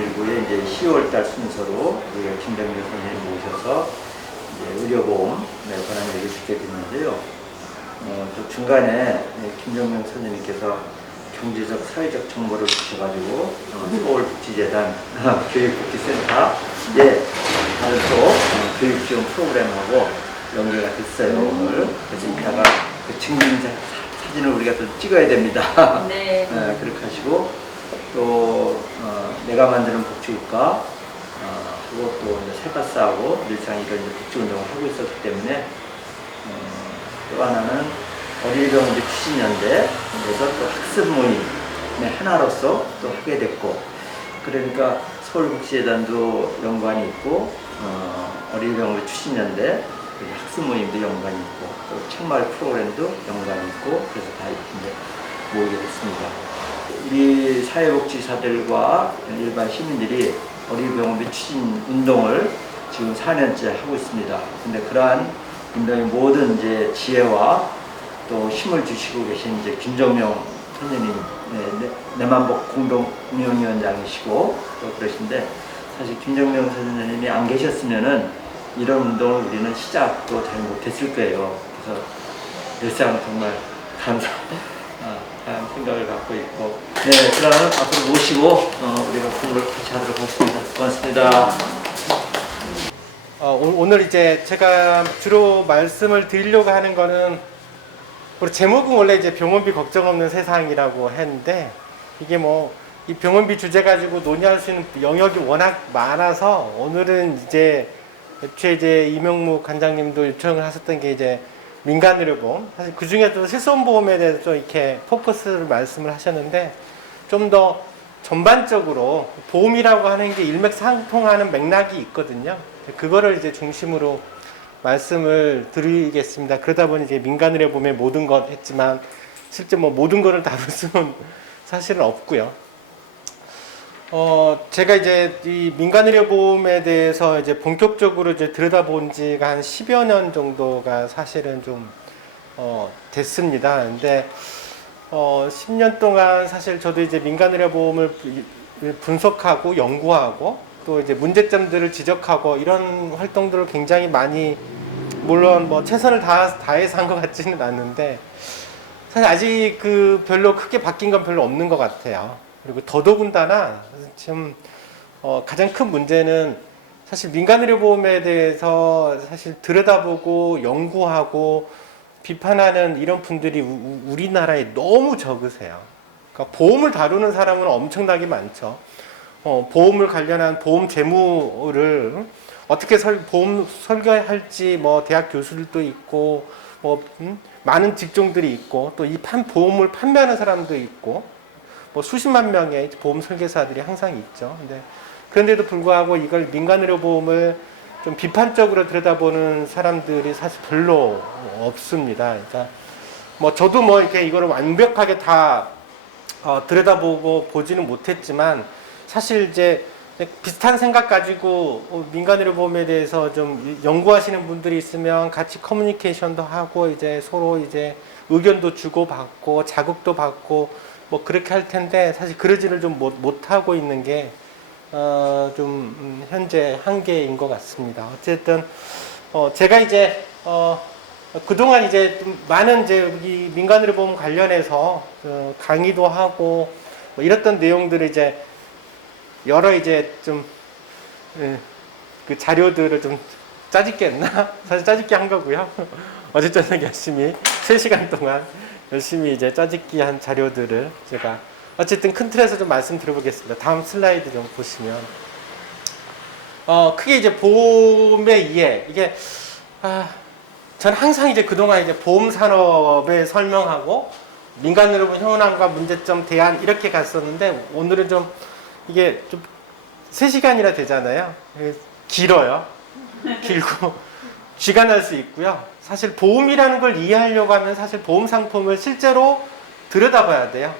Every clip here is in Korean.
2019에 이제 10월달 순서로 우리가 김정민 선생님 모셔서 이제 의료보험에 관한 얘기를 듣게 됐는데요. 또 중간에 김정민 선생님께서 경제적, 사회적 정보를 주셔가지고 서울복지재단 교육복지센터에 다른 또 교육지원 프로그램하고 연계가 됐어요, 오늘. 그래서 이따가 그 증빙 사진을 우리가 또 찍어야 됩니다. 네. 그렇게 하시고 또 내가 만드는 복지국가 하고 또 이제 세가스하고 늘상 이런 이제 복지운동을 하고 있었기 때문에 또 하나는 어린이병원제 추진연대에서 또 학습 모임의 하나로서 또 하게 됐고, 그러니까 서울복지재단도 연관이 있고 어린이병원제 추진연대 학습 모임도 연관이 있고 또 책마을 프로그램도 연관이 있고, 그래서 다 이렇게 모이게 됐습니다. 우리 사회복지사들과 일반 시민들이 어린이병원비 추진 운동을 지금 4년째 하고 있습니다. 근데 그러한 운동의 모든 이제 지혜와 또 힘을 주시고 계신 이제 김정명 선생님, 내만복 공동운영위원장이시고 또 그러신데, 사실 김정명 선생님이 안 계셨으면은 이런 운동을 우리는 시작도 잘 못했을 거예요. 그래서 일상 정말 감사한 생각을 갖고 있고, 네, 그럼 앞으로 모시고 우리가 공부를 같이 하도록 하겠습니다. 고맙습니다. 오늘 이제 제가 주로 말씀을 드리려고 하는 거는, 우리 제목은 원래 이제 병원비 걱정 없는 세상이라고 했는데, 이게 뭐 이 병원비 주제 가지고 논의할 수 있는 영역이 워낙 많아서 오늘은 이제 애초에 이제 이명묵 관장님도 요청을 하셨던 게 이제 민간의료보험, 사실 그 중에도 실손보험에 대해서 좀 이렇게 포커스를 말씀을 하셨는데, 좀 더 전반적으로 보험이라고 하는 게 일맥상통하는 맥락이 있거든요. 그거를 이제 중심으로 말씀을 드리겠습니다. 그러다 보니 이제 민간의료보험의 모든 것 했지만 실제 뭐 모든 거를 다룰 수는 사실은 없고요. 제가 이제 이 민간의료보험에 대해서 이제 본격적으로 이제 들여다본 지가 한 10여 년 정도가 사실은 좀 됐습니다. 근데 10년 동안 사실 저도 이제 민간의료보험을 분석하고 연구하고 또 이제 문제점들을 지적하고 이런 활동들을 굉장히 많이, 물론 뭐 최선을 다해서 한 것 같지는 않는데, 사실 아직 그 별로 크게 바뀐 건 별로 없는 것 같아요. 그리고 더더군다나 지금 가장 큰 문제는 사실 민간의료보험에 대해서 사실 들여다보고 연구하고 비판하는 이런 분들이 우리나라에 너무 적으세요. 그러니까 보험을 다루는 사람은 엄청나게 많죠. 보험을 관련한 보험 재무를 어떻게 보험 설계할지 뭐 대학 교수들도 있고 뭐 많은 직종들이 있고 또 이 보험을 판매하는 사람도 있고 뭐 수십만 명의 보험 설계사들이 항상 있죠. 근데 그런데도 불구하고 이걸 민간의료보험을 좀 비판적으로 들여다보는 사람들이 사실 별로 없습니다. 그러니까 뭐 저도 뭐 이렇게 이거를 완벽하게 다 들여다보고 보지는 못했지만, 사실 이제 비슷한 생각 가지고 민간의료보험에 대해서 좀 연구하시는 분들이 있으면 같이 커뮤니케이션도 하고 이제 서로 이제 의견도 주고 받고 자극도 받고 뭐 그렇게 할 텐데, 사실 그러지를 좀 못 하고 있는 게 좀 현재 한계인 것 같습니다. 어쨌든 제가 이제 그동안 이제 좀 많은 이제 이 민간의료보험 관련해서 강의도 하고 뭐 이랬던 내용들을 이제 여러 이제 좀 그 자료들을 좀 짜집게 했나? 사실 짜집기 한 거고요. 어제 저녁 열심히 3시간 동안 열심히 이제 짜집기 한 자료들을 제가 어쨌든 큰 틀에서 좀 말씀드려보겠습니다. 다음 슬라이드 좀 보시면 크게 이제 보험의 이해, 이게 저는 항상 이제 그동안 이제 보험 산업을 설명하고 민간의료보험 현황과 문제점 대안 이렇게 갔었는데, 오늘은 좀 이게 좀 3시간이나 되잖아요. 길어요. 길고 쥐가 날 수 있고요. 사실 보험이라는 걸 이해하려고 하면 사실 보험 상품을 실제로 들여다봐야 돼요.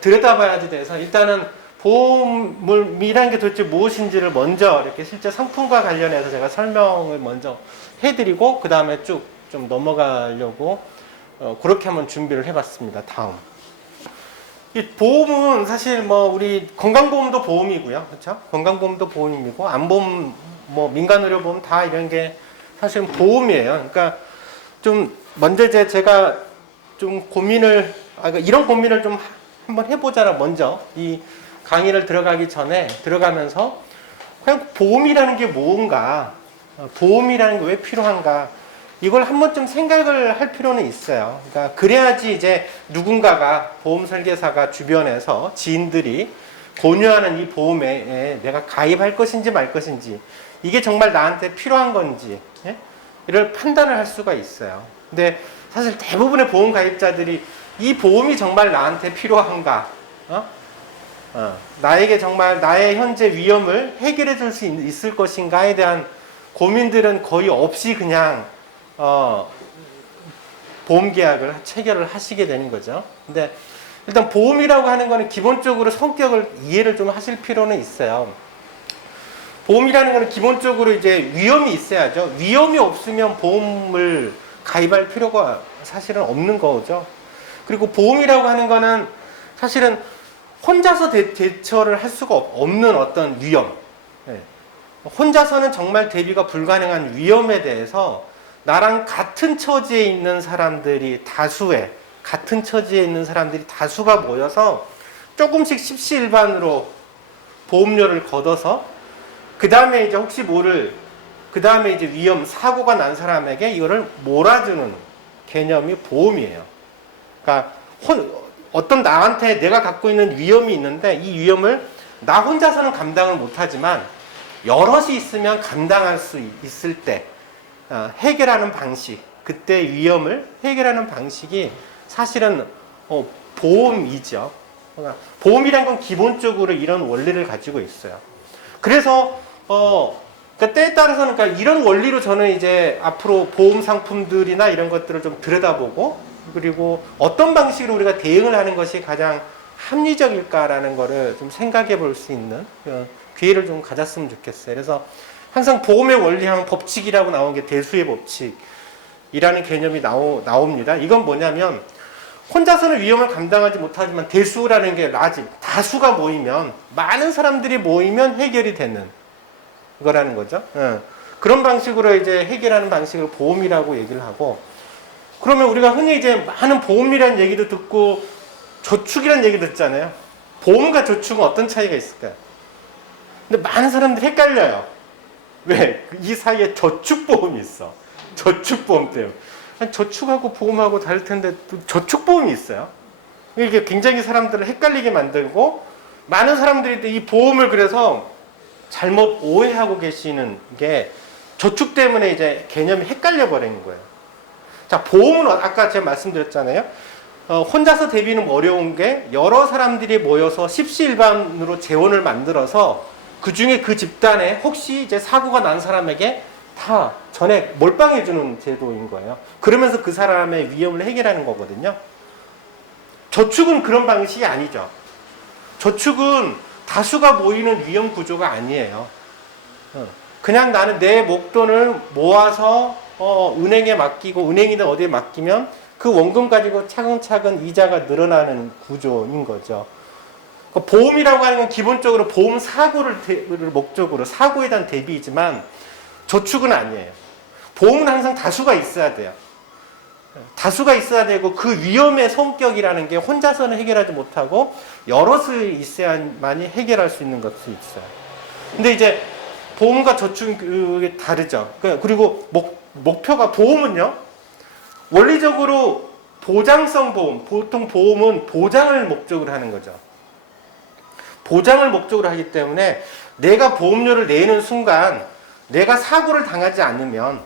들여다봐야지 돼서 일단은 보험이라는 게 도대체 무엇인지를 먼저 이렇게 실제 상품과 관련해서 제가 설명을 먼저 해드리고 그 다음에 쭉 좀 넘어가려고 그렇게 한번 준비를 해봤습니다. 다음. 이 보험은 사실 뭐 우리 건강보험도 보험이고요, 그렇죠? 건강보험도 보험이고 안보험, 뭐 민간의료보험 다 이런 게 사실은 보험이에요. 그러니까 좀 먼저 이제 제가 좀 고민을 그러니까 이런 고민을 좀 한번 해보자라 먼저 이 강의를 들어가기 전에 들어가면서 그냥 보험이라는 게 뭔가, 보험이라는 게 왜 필요한가, 이걸 한 번쯤 생각을 할 필요는 있어요. 그러니까 그래야지 이제 누군가가 보험 설계사가 주변에서 지인들이 권유하는 이 보험에 내가 가입할 것인지 말 것인지 이게 정말 나한테 필요한 건지 이를 판단을 할 수가 있어요. 근데 사실 대부분의 보험 가입자들이 이 보험이 정말 나한테 필요한가, 나에게 정말 나의 현재 위험을 해결해 줄 수 있을 것인가에 대한 고민들은 거의 없이 그냥 보험 계약을 체결을 하시게 되는 거죠. 근데 일단 보험이라고 하는 거는 기본적으로 성격을 이해를 좀 하실 필요는 있어요. 보험이라는 거는 기본적으로 이제 위험이 있어야죠. 위험이 없으면 보험을 가입할 필요가 사실은 없는 거죠. 그리고 보험이라고 하는 거는 사실은 혼자서 대처를 할 수가 없는 어떤 위험. 혼자서는 정말 대비가 불가능한 위험에 대해서 나랑 같은 처지에 있는 사람들이 같은 처지에 있는 사람들이 다수가 모여서 조금씩 십시일반으로 보험료를 걷어서 그 다음에 이제 혹시 모를 그 다음에 이제 위험 사고가 난 사람에게 이거를 몰아주는 개념이 보험이에요. 그러니까 어떤 나한테 내가 갖고 있는 위험이 있는데 이 위험을 나 혼자서는 감당을 못하지만 여럿이 있으면 감당할 수 있을 때 해결하는 방식, 그때 위험을 해결하는 방식이 사실은 보험이죠. 그러니까 보험이란 건 기본적으로 이런 원리를 가지고 있어요. 그래서 그러니까 때에 따라서는 그러니까 이런 원리로 저는 이제 앞으로 보험 상품들이나 이런 것들을 좀 들여다보고 그리고 어떤 방식으로 우리가 대응을 하는 것이 가장 합리적일까라는 거를 좀 생각해 볼 수 있는 기회를 좀 가졌으면 좋겠어요. 그래서 항상 보험의 원리하면 법칙이라고 나온 게 대수의 법칙이라는 개념이 나옵니다. 이건 뭐냐면 혼자서는 위험을 감당하지 못하지만 대수라는 게 다수가 모이면 많은 사람들이 모이면 해결이 되는 거라는 거죠. 그런 방식으로 이제 해결하는 방식을 보험이라고 얘기를 하고 그러면 우리가 흔히 이제 많은 보험이라는 얘기도 듣고 저축이라는 얘기도 듣잖아요. 보험과 저축은 어떤 차이가 있을까요? 근데 많은 사람들이 헷갈려요. 왜? 이 사이에 저축보험이 있어. 저축보험 때문에. 저축하고 보험하고 다를 텐데 또 저축보험이 있어요. 이게 굉장히 사람들을 헷갈리게 만들고 많은 사람들이 이 보험을 그래서 잘못 오해하고 계시는 게 저축 때문에 이제 개념이 헷갈려 버리는 거예요. 자, 보험은 아까 제가 말씀드렸잖아요. 혼자서 대비는 어려운 게 여러 사람들이 모여서 십시일반으로 재원을 만들어서 그 중에 그 집단에 혹시 이제 사고가 난 사람에게 다 전에 몰빵해주는 제도인 거예요. 그러면서 그 사람의 위험을 해결하는 거거든요. 저축은 그런 방식이 아니죠. 저축은 다수가 모이는 위험 구조가 아니에요. 그냥 나는 내 목돈을 모아서 은행에 맡기고 은행이든 어디에 맡기면 그 원금 가지고 차근차근 이자가 늘어나는 구조인 거죠. 보험이라고 하는 건 기본적으로 보험 사고를 목적으로 사고에 대한 대비이지만 저축은 아니에요. 보험은 항상 다수가 있어야 돼요. 다수가 있어야 되고 그 위험의 성격이라는 게 혼자서는 해결하지 못하고 여럿이 있어야만이 해결할 수 있는 것도 있어요. 근데 이제 보험과 저축이 다르죠. 그리고 목표가 보험은요. 원리적으로 보장성 보험, 보통 보험은 보장을 목적으로 하는 거죠. 보장을 목적으로 하기 때문에 내가 보험료를 내는 순간 내가 사고를 당하지 않으면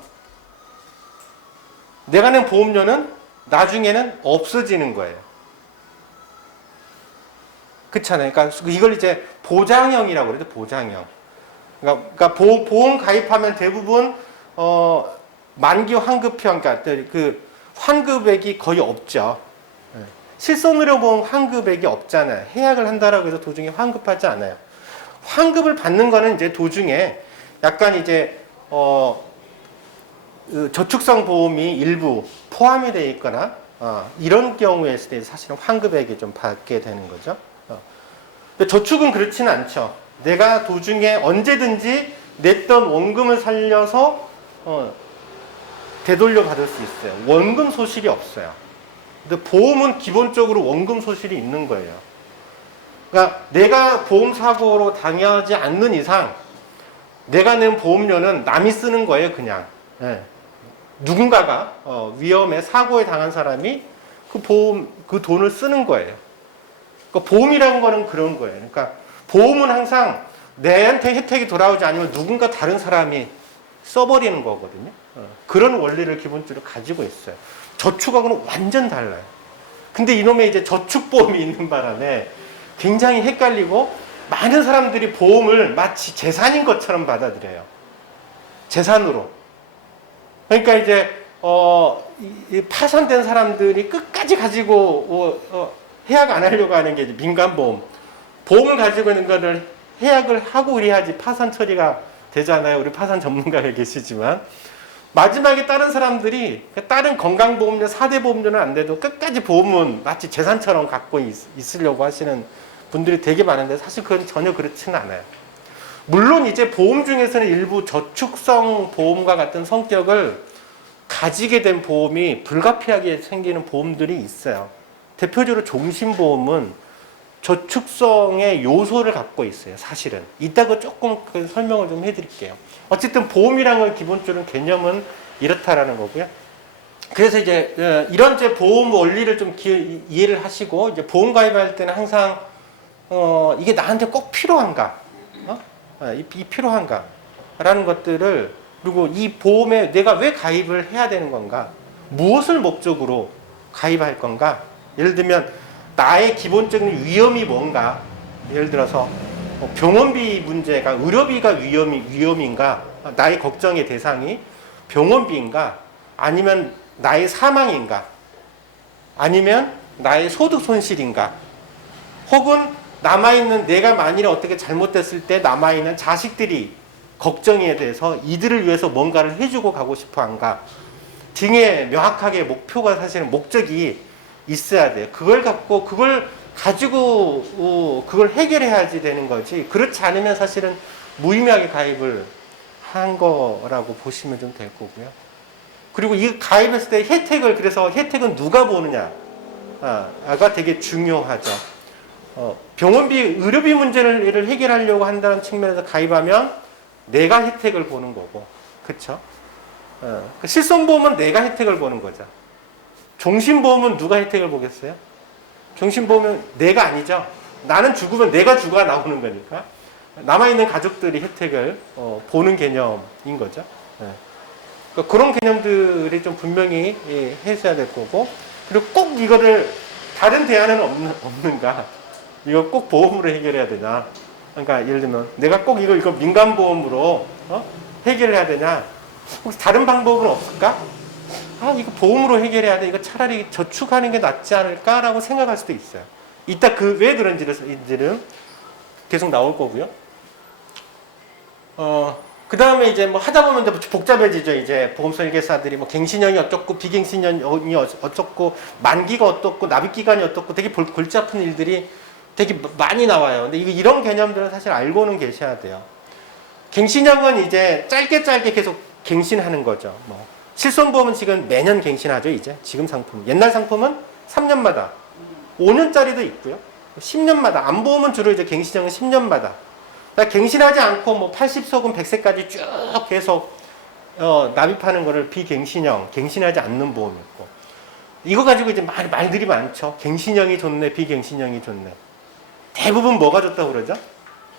내가 낸 보험료는 나중에는 없어지는 거예요. 그렇잖아요. 그러니까 이걸 이제 보장형이라고 그래요. 보장형. 그러니까 보험 가입하면 대부분 만기 환급형, 그러니까 그 환급액이 거의 없죠. 실손의료보험 환급액이 없잖아요. 해약을 한다라고 해서 도중에 환급하지 않아요. 환급을 받는 거는 이제 도중에 약간 이제 저축성 보험이 일부 포함이 되어 있거나 이런 경우에 있을 때 사실은 환급액이 좀 받게 되는 거죠. 근데 저축은 그렇지는 않죠. 내가 도중에 언제든지 냈던 원금을 살려서 되돌려 받을 수 있어요. 원금 소실이 없어요. 근데 보험은 기본적으로 원금 소실이 있는 거예요. 그러니까 내가 보험 사고로 당하지 않는 이상 내가 낸 보험료는 남이 쓰는 거예요, 그냥. 예. 누군가가 위험에 사고에 당한 사람이 그 돈을 쓰는 거예요. 그러니까 보험이라는 거는 그런 거예요. 그러니까 보험은 항상 내한테 혜택이 돌아오지 않으면 누군가 다른 사람이 써버리는 거거든요. 그런 원리를 기본적으로 가지고 있어요. 저축하고는 완전 달라요. 근데 이놈의 이제 저축보험이 있는 바람에 굉장히 헷갈리고 많은 사람들이 보험을 마치 재산인 것처럼 받아들여요. 재산으로. 그러니까 이제 파산된 사람들이 끝까지 가지고 해약 안 하려고 하는 게 이제 민간보험. 보험을 가지고 있는 거를 해약을 하고 그래야지 파산 처리가 되잖아요. 우리 파산 전문가가 계시지만. 마지막에 다른 사람들이 다른 건강보험료, 4대 보험료는 안 돼도 끝까지 보험은 마치 재산처럼 갖고 있으려고 하시는 분들이 되게 많은데 사실 그건 전혀 그렇지는 않아요. 물론 이제 보험 중에서는 일부 저축성 보험과 같은 성격을 가지게 된 보험이 불가피하게 생기는 보험들이 있어요. 대표적으로 종신보험은 저축성의 요소를 갖고 있어요. 사실은. 이따가 조금 그 설명을 좀 해드릴게요. 어쨌든 보험이라는 건 기본적으로 개념은 이렇다라는 거고요. 그래서 이제 이런 이제 보험 원리를 좀 이해를 하시고 이제 보험 가입할 때는 항상 이게 나한테 꼭 필요한가? 이 필요한가? 라는 것들을 그리고 이 보험에 내가 왜 가입을 해야 되는 건가? 무엇을 목적으로 가입할 건가? 예를 들면 나의 기본적인 위험이 뭔가? 예를 들어서 병원비 문제가 의료비가 위험인가? 나의 걱정의 대상이 병원비인가? 아니면 나의 사망인가? 아니면 나의 소득 손실인가? 혹은 남아있는 내가 만일에 어떻게 잘못됐을 때 남아있는 자식들이 걱정에 대해서 이들을 위해서 뭔가를 해주고 가고 싶어 한가 등의 명확하게 목표가 사실은 목적이 있어야 돼요. 그걸 가지고 그걸 해결해야지 되는 거지. 그렇지 않으면 사실은 무의미하게 가입을 한 거라고 보시면 좀 될 거고요. 그리고 이 가입했을 때 그래서 혜택은 누가 보느냐가 되게 중요하죠. 병원비, 의료비 문제를 해결하려고 한다는 측면에서 가입하면 내가 혜택을 보는 거고, 그쵸? 실손보험은 내가 혜택을 보는 거죠. 종신보험은 누가 혜택을 보겠어요? 종신보험은 내가 아니죠. 나는 죽으면 내가 죽어야 나오는 거니까. 남아있는 가족들이 혜택을 보는 개념인 거죠. 그러니까 그런 개념들이 좀 분명히 해줘야 될 거고, 그리고 꼭 이거를 다른 대안은 없는가? 이거 꼭 보험으로 해결해야 되냐? 그러니까 예를 들면 내가 꼭 이거 민간보험으로 해결해야 되냐? 혹시 다른 방법은 없을까? 이거 보험으로 해결해야 돼. 이거 차라리 저축하는 게 낫지 않을까라고 생각할 수도 있어요. 이따 왜 그런지는 계속 나올 거고요. 그 다음에 이제 뭐 하다 보면 복잡해지죠. 이제 보험 설계사들이 뭐 갱신형이 어떻고 비갱신형이 어떻고 만기가 어떻고 납입기간이 어떻고 되게 골치 아픈 일들이 되게 많이 나와요. 근데 이런 개념들은 사실 알고는 계셔야 돼요. 갱신형은 이제 짧게 계속 갱신하는 거죠. 뭐 실손보험은 지금 매년 갱신하죠. 이제 지금 상품. 옛날 상품은 3년마다 5년짜리도 있고요. 10년마다. 안보험은 주로 이제 갱신형은 10년마다. 그러니까 갱신하지 않고 뭐 80소금 100세까지 쭉 계속 납입하는 거를 비갱신형, 갱신하지 않는 보험이 있고. 이거 가지고 이제 말들이 많죠. 갱신형이 좋네, 비갱신형이 좋네. 대부분 뭐가 좋다고 그러죠?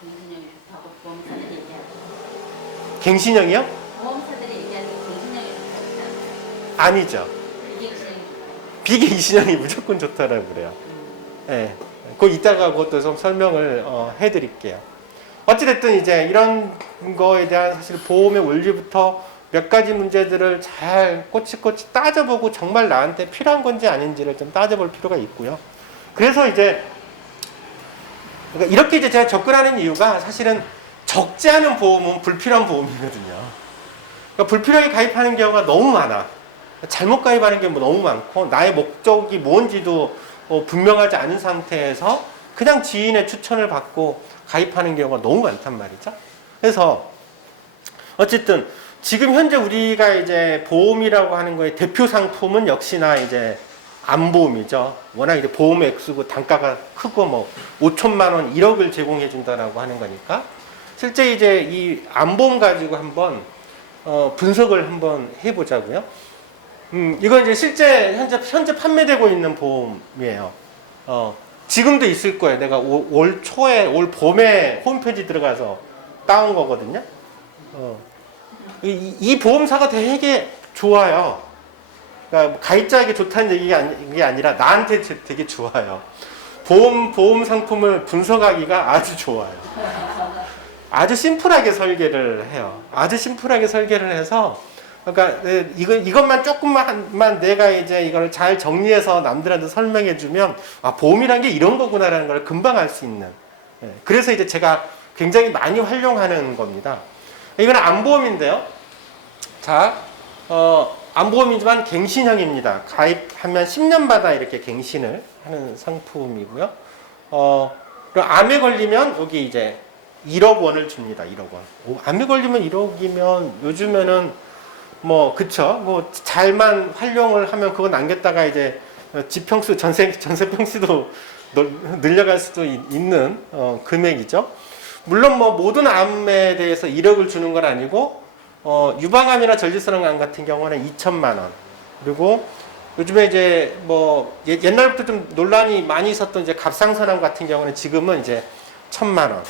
갱신형이 좋다고 보험사들이 얘기하죠. 갱신형이요? 보험사들이 얘기하는 갱신형이 좋다고 아니죠. 비갱신형이 좋다고. 비갱신형이 무조건 좋다라고 그래요. 네. 그거 이따가 그것도 좀 설명을 해드릴게요. 어찌됐든 이제 이런 거에 대한 사실 보험의 원리부터 몇 가지 문제들을 잘 꼬치꼬치 따져보고 정말 나한테 필요한 건지 아닌지를 좀 따져볼 필요가 있고요. 그래서 이제 그러니까 이렇게 이제 제가 접근하는 이유가 사실은 적지 않은 보험은 불필요한 보험이거든요. 그러니까 불필요하게 가입하는 경우가 너무 많아. 잘못 가입하는 게 뭐 너무 많고 나의 목적이 뭔지도 분명하지 않은 상태에서 그냥 지인의 추천을 받고 가입하는 경우가 너무 많단 말이죠. 그래서 어쨌든 지금 현재 우리가 이제 보험이라고 하는 거의 대표 상품은 역시나 이제 암보험이죠. 워낙 이제 보험 액수고 단가가 크고 뭐 5천만 원, 1억을 제공해 준다라고 하는 거니까 실제 이제 이 암보험 가지고 한번 분석을 한번 해보자고요. 이건 이제 실제 현재 판매되고 있는 보험이에요. 지금도 있을 거예요. 내가 올 초에, 올 봄에 홈페이지 들어가서 따온 거거든요. 이 보험사가 되게 좋아요. 그러니까 가입자에게 좋다는 얘기가 아니라 나한테 되게 좋아요. 보험 상품을 분석하기가 아주 좋아요. 아주 심플하게 설계를 해요. 아주 심플하게 설계를 해서 그러니까 이것만 조금만 내가 이제 이걸 잘 정리해서 남들한테 설명해 주면 아, 보험이란 게 이런 거구나라는 걸 금방 알 수 있는. 그래서 이제 제가 굉장히 많이 활용하는 겁니다. 이건 암보험인데요. 자, 암보험이지만 갱신형입니다. 가입하면 10년마다 이렇게 갱신을 하는 상품이고요. 그리고 암에 걸리면 여기 이제 1억 원을 줍니다. 1억 원. 암에 걸리면 1억이면 요즘에는 뭐 그쵸. 뭐 잘만 활용을 하면 그거 남겼다가 이제 지평수 전세평수도 늘려갈 수도 있는 금액이죠. 물론 뭐 모든 암에 대해서 1억을 주는 건 아니고 유방암이나 전립선암 같은 경우는 2천만 원. 그리고 요즘에 이제 뭐 옛날부터 좀 논란이 많이 있었던 이제 갑상선암 같은 경우는 지금은 이제 1,000만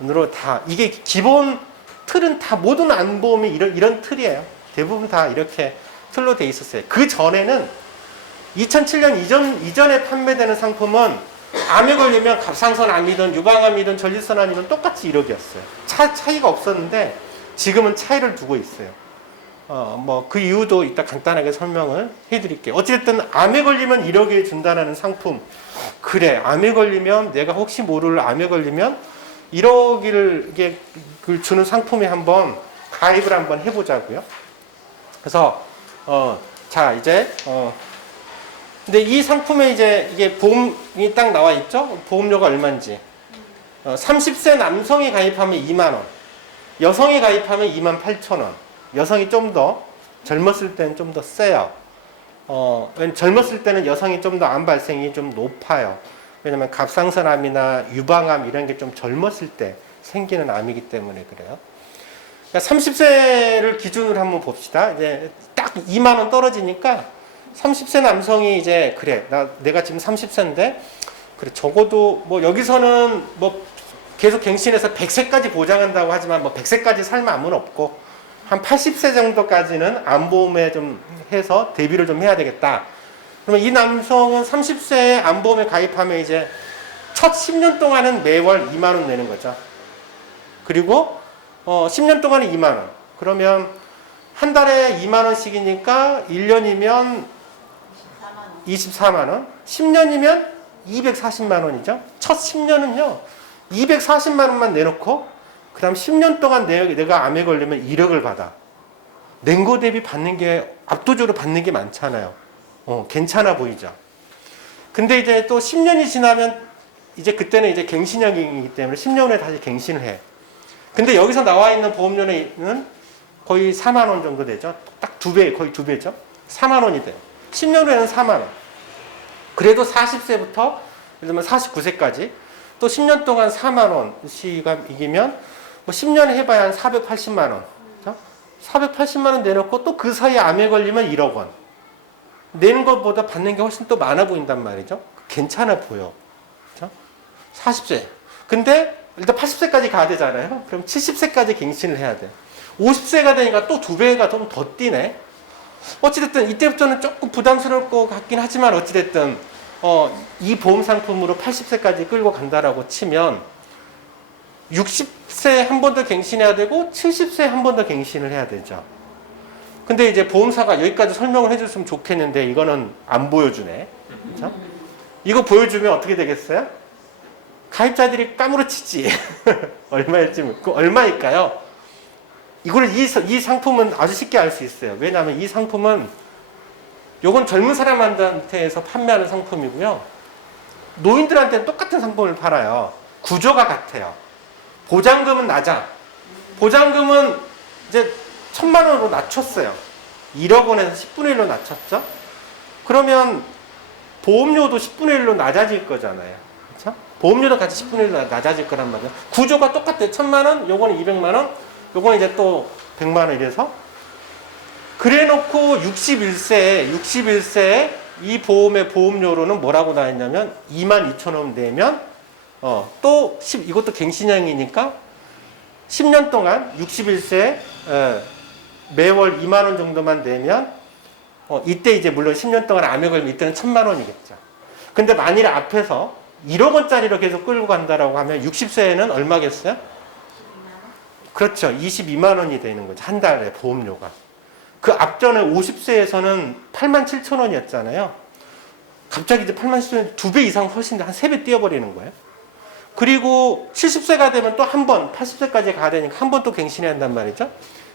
원으로 다 이게 기본 틀은 다 모든 암보험이 이런 틀이에요. 대부분 다 이렇게 틀로 돼 있었어요. 그 전에는 2007년 이전에 판매되는 상품은 암에 걸리면 갑상선암이든 유방암이든 전립선암이든 똑같이 1억이었어요. 차이가 없었는데 지금은 차이를 두고 있어요. 뭐 그 이유도 이따 간단하게 설명을 해드릴게요. 어쨌든 암에 걸리면 1억에 준다는 상품. 그래, 암에 걸리면 내가 혹시 모를 암에 걸리면 1억을 주는 상품에 한번 가입을 한번 해보자고요. 그래서 자 이제 근데 이 상품에 이제 이게 보험이 딱 나와 있죠. 보험료가 얼마인지. 30세 남성이 가입하면 2만 원, 여성이 가입하면 2만 8천 원. 여성이 좀 더 젊었을 때는 좀 더 세요. 젊었을 때는 여성이 좀 더 암 발생이 좀 높아요. 왜냐면 갑상선암이나 유방암 이런 게 좀 젊었을 때 생기는 암이기 때문에 그래요. 그러니까 30세를 기준으로 한번 봅시다. 이제 딱 2만 원 떨어지니까 30세 남성이 이제 그래 내가 지금 30세인데 그래 적어도 뭐 여기서는 뭐 계속 갱신해서 100세까지 보장한다고 하지만 뭐 100세까지 살 마음은 없고 한 80세 정도까지는 암보험에 좀 해서 대비를 좀 해야 되겠다. 그러면 이 남성은 30세에 암보험에 가입하면 이제 첫 10년 동안은 매월 2만 원 내는 거죠. 그리고 10년 동안은 2만 원. 그러면 한 달에 2만 원씩이니까 1년이면 24만 원. 10년이면 240만 원이죠. 첫 10년은요. 240만 원만 내놓고 그 다음 10년 동안 내가 암에 걸리면 1억을 받아. 낸 거 대비 받는 게 압도적으로 받는 게 많잖아요. 괜찮아 보이죠. 근데 이제 또 10년이 지나면 이제 그때는 이제 갱신형이기 때문에 10년 후에 다시 갱신을 해. 근데 여기서 나와 있는 보험료는 거의 4만 원 정도 되죠. 딱 2배, 거의 2배죠. 4만 원이 돼요. 10년 후에는 4만 원. 그래도 40세부터 예를 들면 49세까지 또 10년 동안 4만 원씩 이기면 뭐 10년 해봐야 한 480만 원. 480만 원 내놓고 또 그 사이에 암에 걸리면 1억 원. 내는 것보다 받는 게 훨씬 또 많아 보인단 말이죠. 괜찮아 보여. 그렇죠? 40세. 근데 일단 80세까지 가야 되잖아요. 그럼 70세까지 갱신을 해야 돼. 50세가 되니까 또 2배가 좀 더 뛰네. 어찌됐든 이때부터는 조금 부담스러울 것 같긴 하지만 어찌됐든 이 보험 상품으로 80세까지 끌고 간다라고 치면 60세 한 번 더 갱신해야 되고 70세 한 번 더 갱신을 해야 되죠. 근데 이제 보험사가 여기까지 설명을 해줬으면 좋겠는데 이거는 안 보여주네. 그렇죠? 이거 보여주면 어떻게 되겠어요? 가입자들이 까무러치지. 얼마일지 그 얼마일까요? 이거를 이 상품은 아주 쉽게 알 수 있어요. 왜냐하면 이 상품은 요건 젊은 사람한테서 판매하는 상품이고요. 노인들한테는 똑같은 상품을 팔아요. 구조가 같아요. 보장금은 낮아. 보장금은 이제 1,000만 원으로 낮췄어요. 1억 원에서 10분의 1로 낮췄죠. 그러면 보험료도 10분의 1로 낮아질 거잖아요. 그렇죠? 보험료도 같이 10분의 1로 낮아질 거란 말이에요. 구조가 똑같아요. 1,000만 원, 요거는 200만 원, 요거는 이제 또 100만 원 이래서. 그래 놓고 61세에 이 보험의 보험료로는 뭐라고 나왔냐면 22,000원 내면 또 이것도 갱신형이니까 10년 동안 61세에 매월 2만 원 정도만 내면 이때 이제 물론 10년 동안 암에 걸리면 이때는 1,000만 원이겠죠. 근데 만일 앞에서 1억 원짜리로 계속 끌고 간다라고 하면 60세에는 얼마겠어요? 그렇죠. 22만 원이 되는 거죠. 한 달에 보험료가. 그 앞전에 50세에서는 87,000원이었잖아요. 갑자기 이제 87,000원 2배 이상 훨씬 한 3배 뛰어버리는 거예요. 그리고 70세가 되면 또 한 번, 80세까지 가야 되니까 한 번 또 갱신해야 한단 말이죠.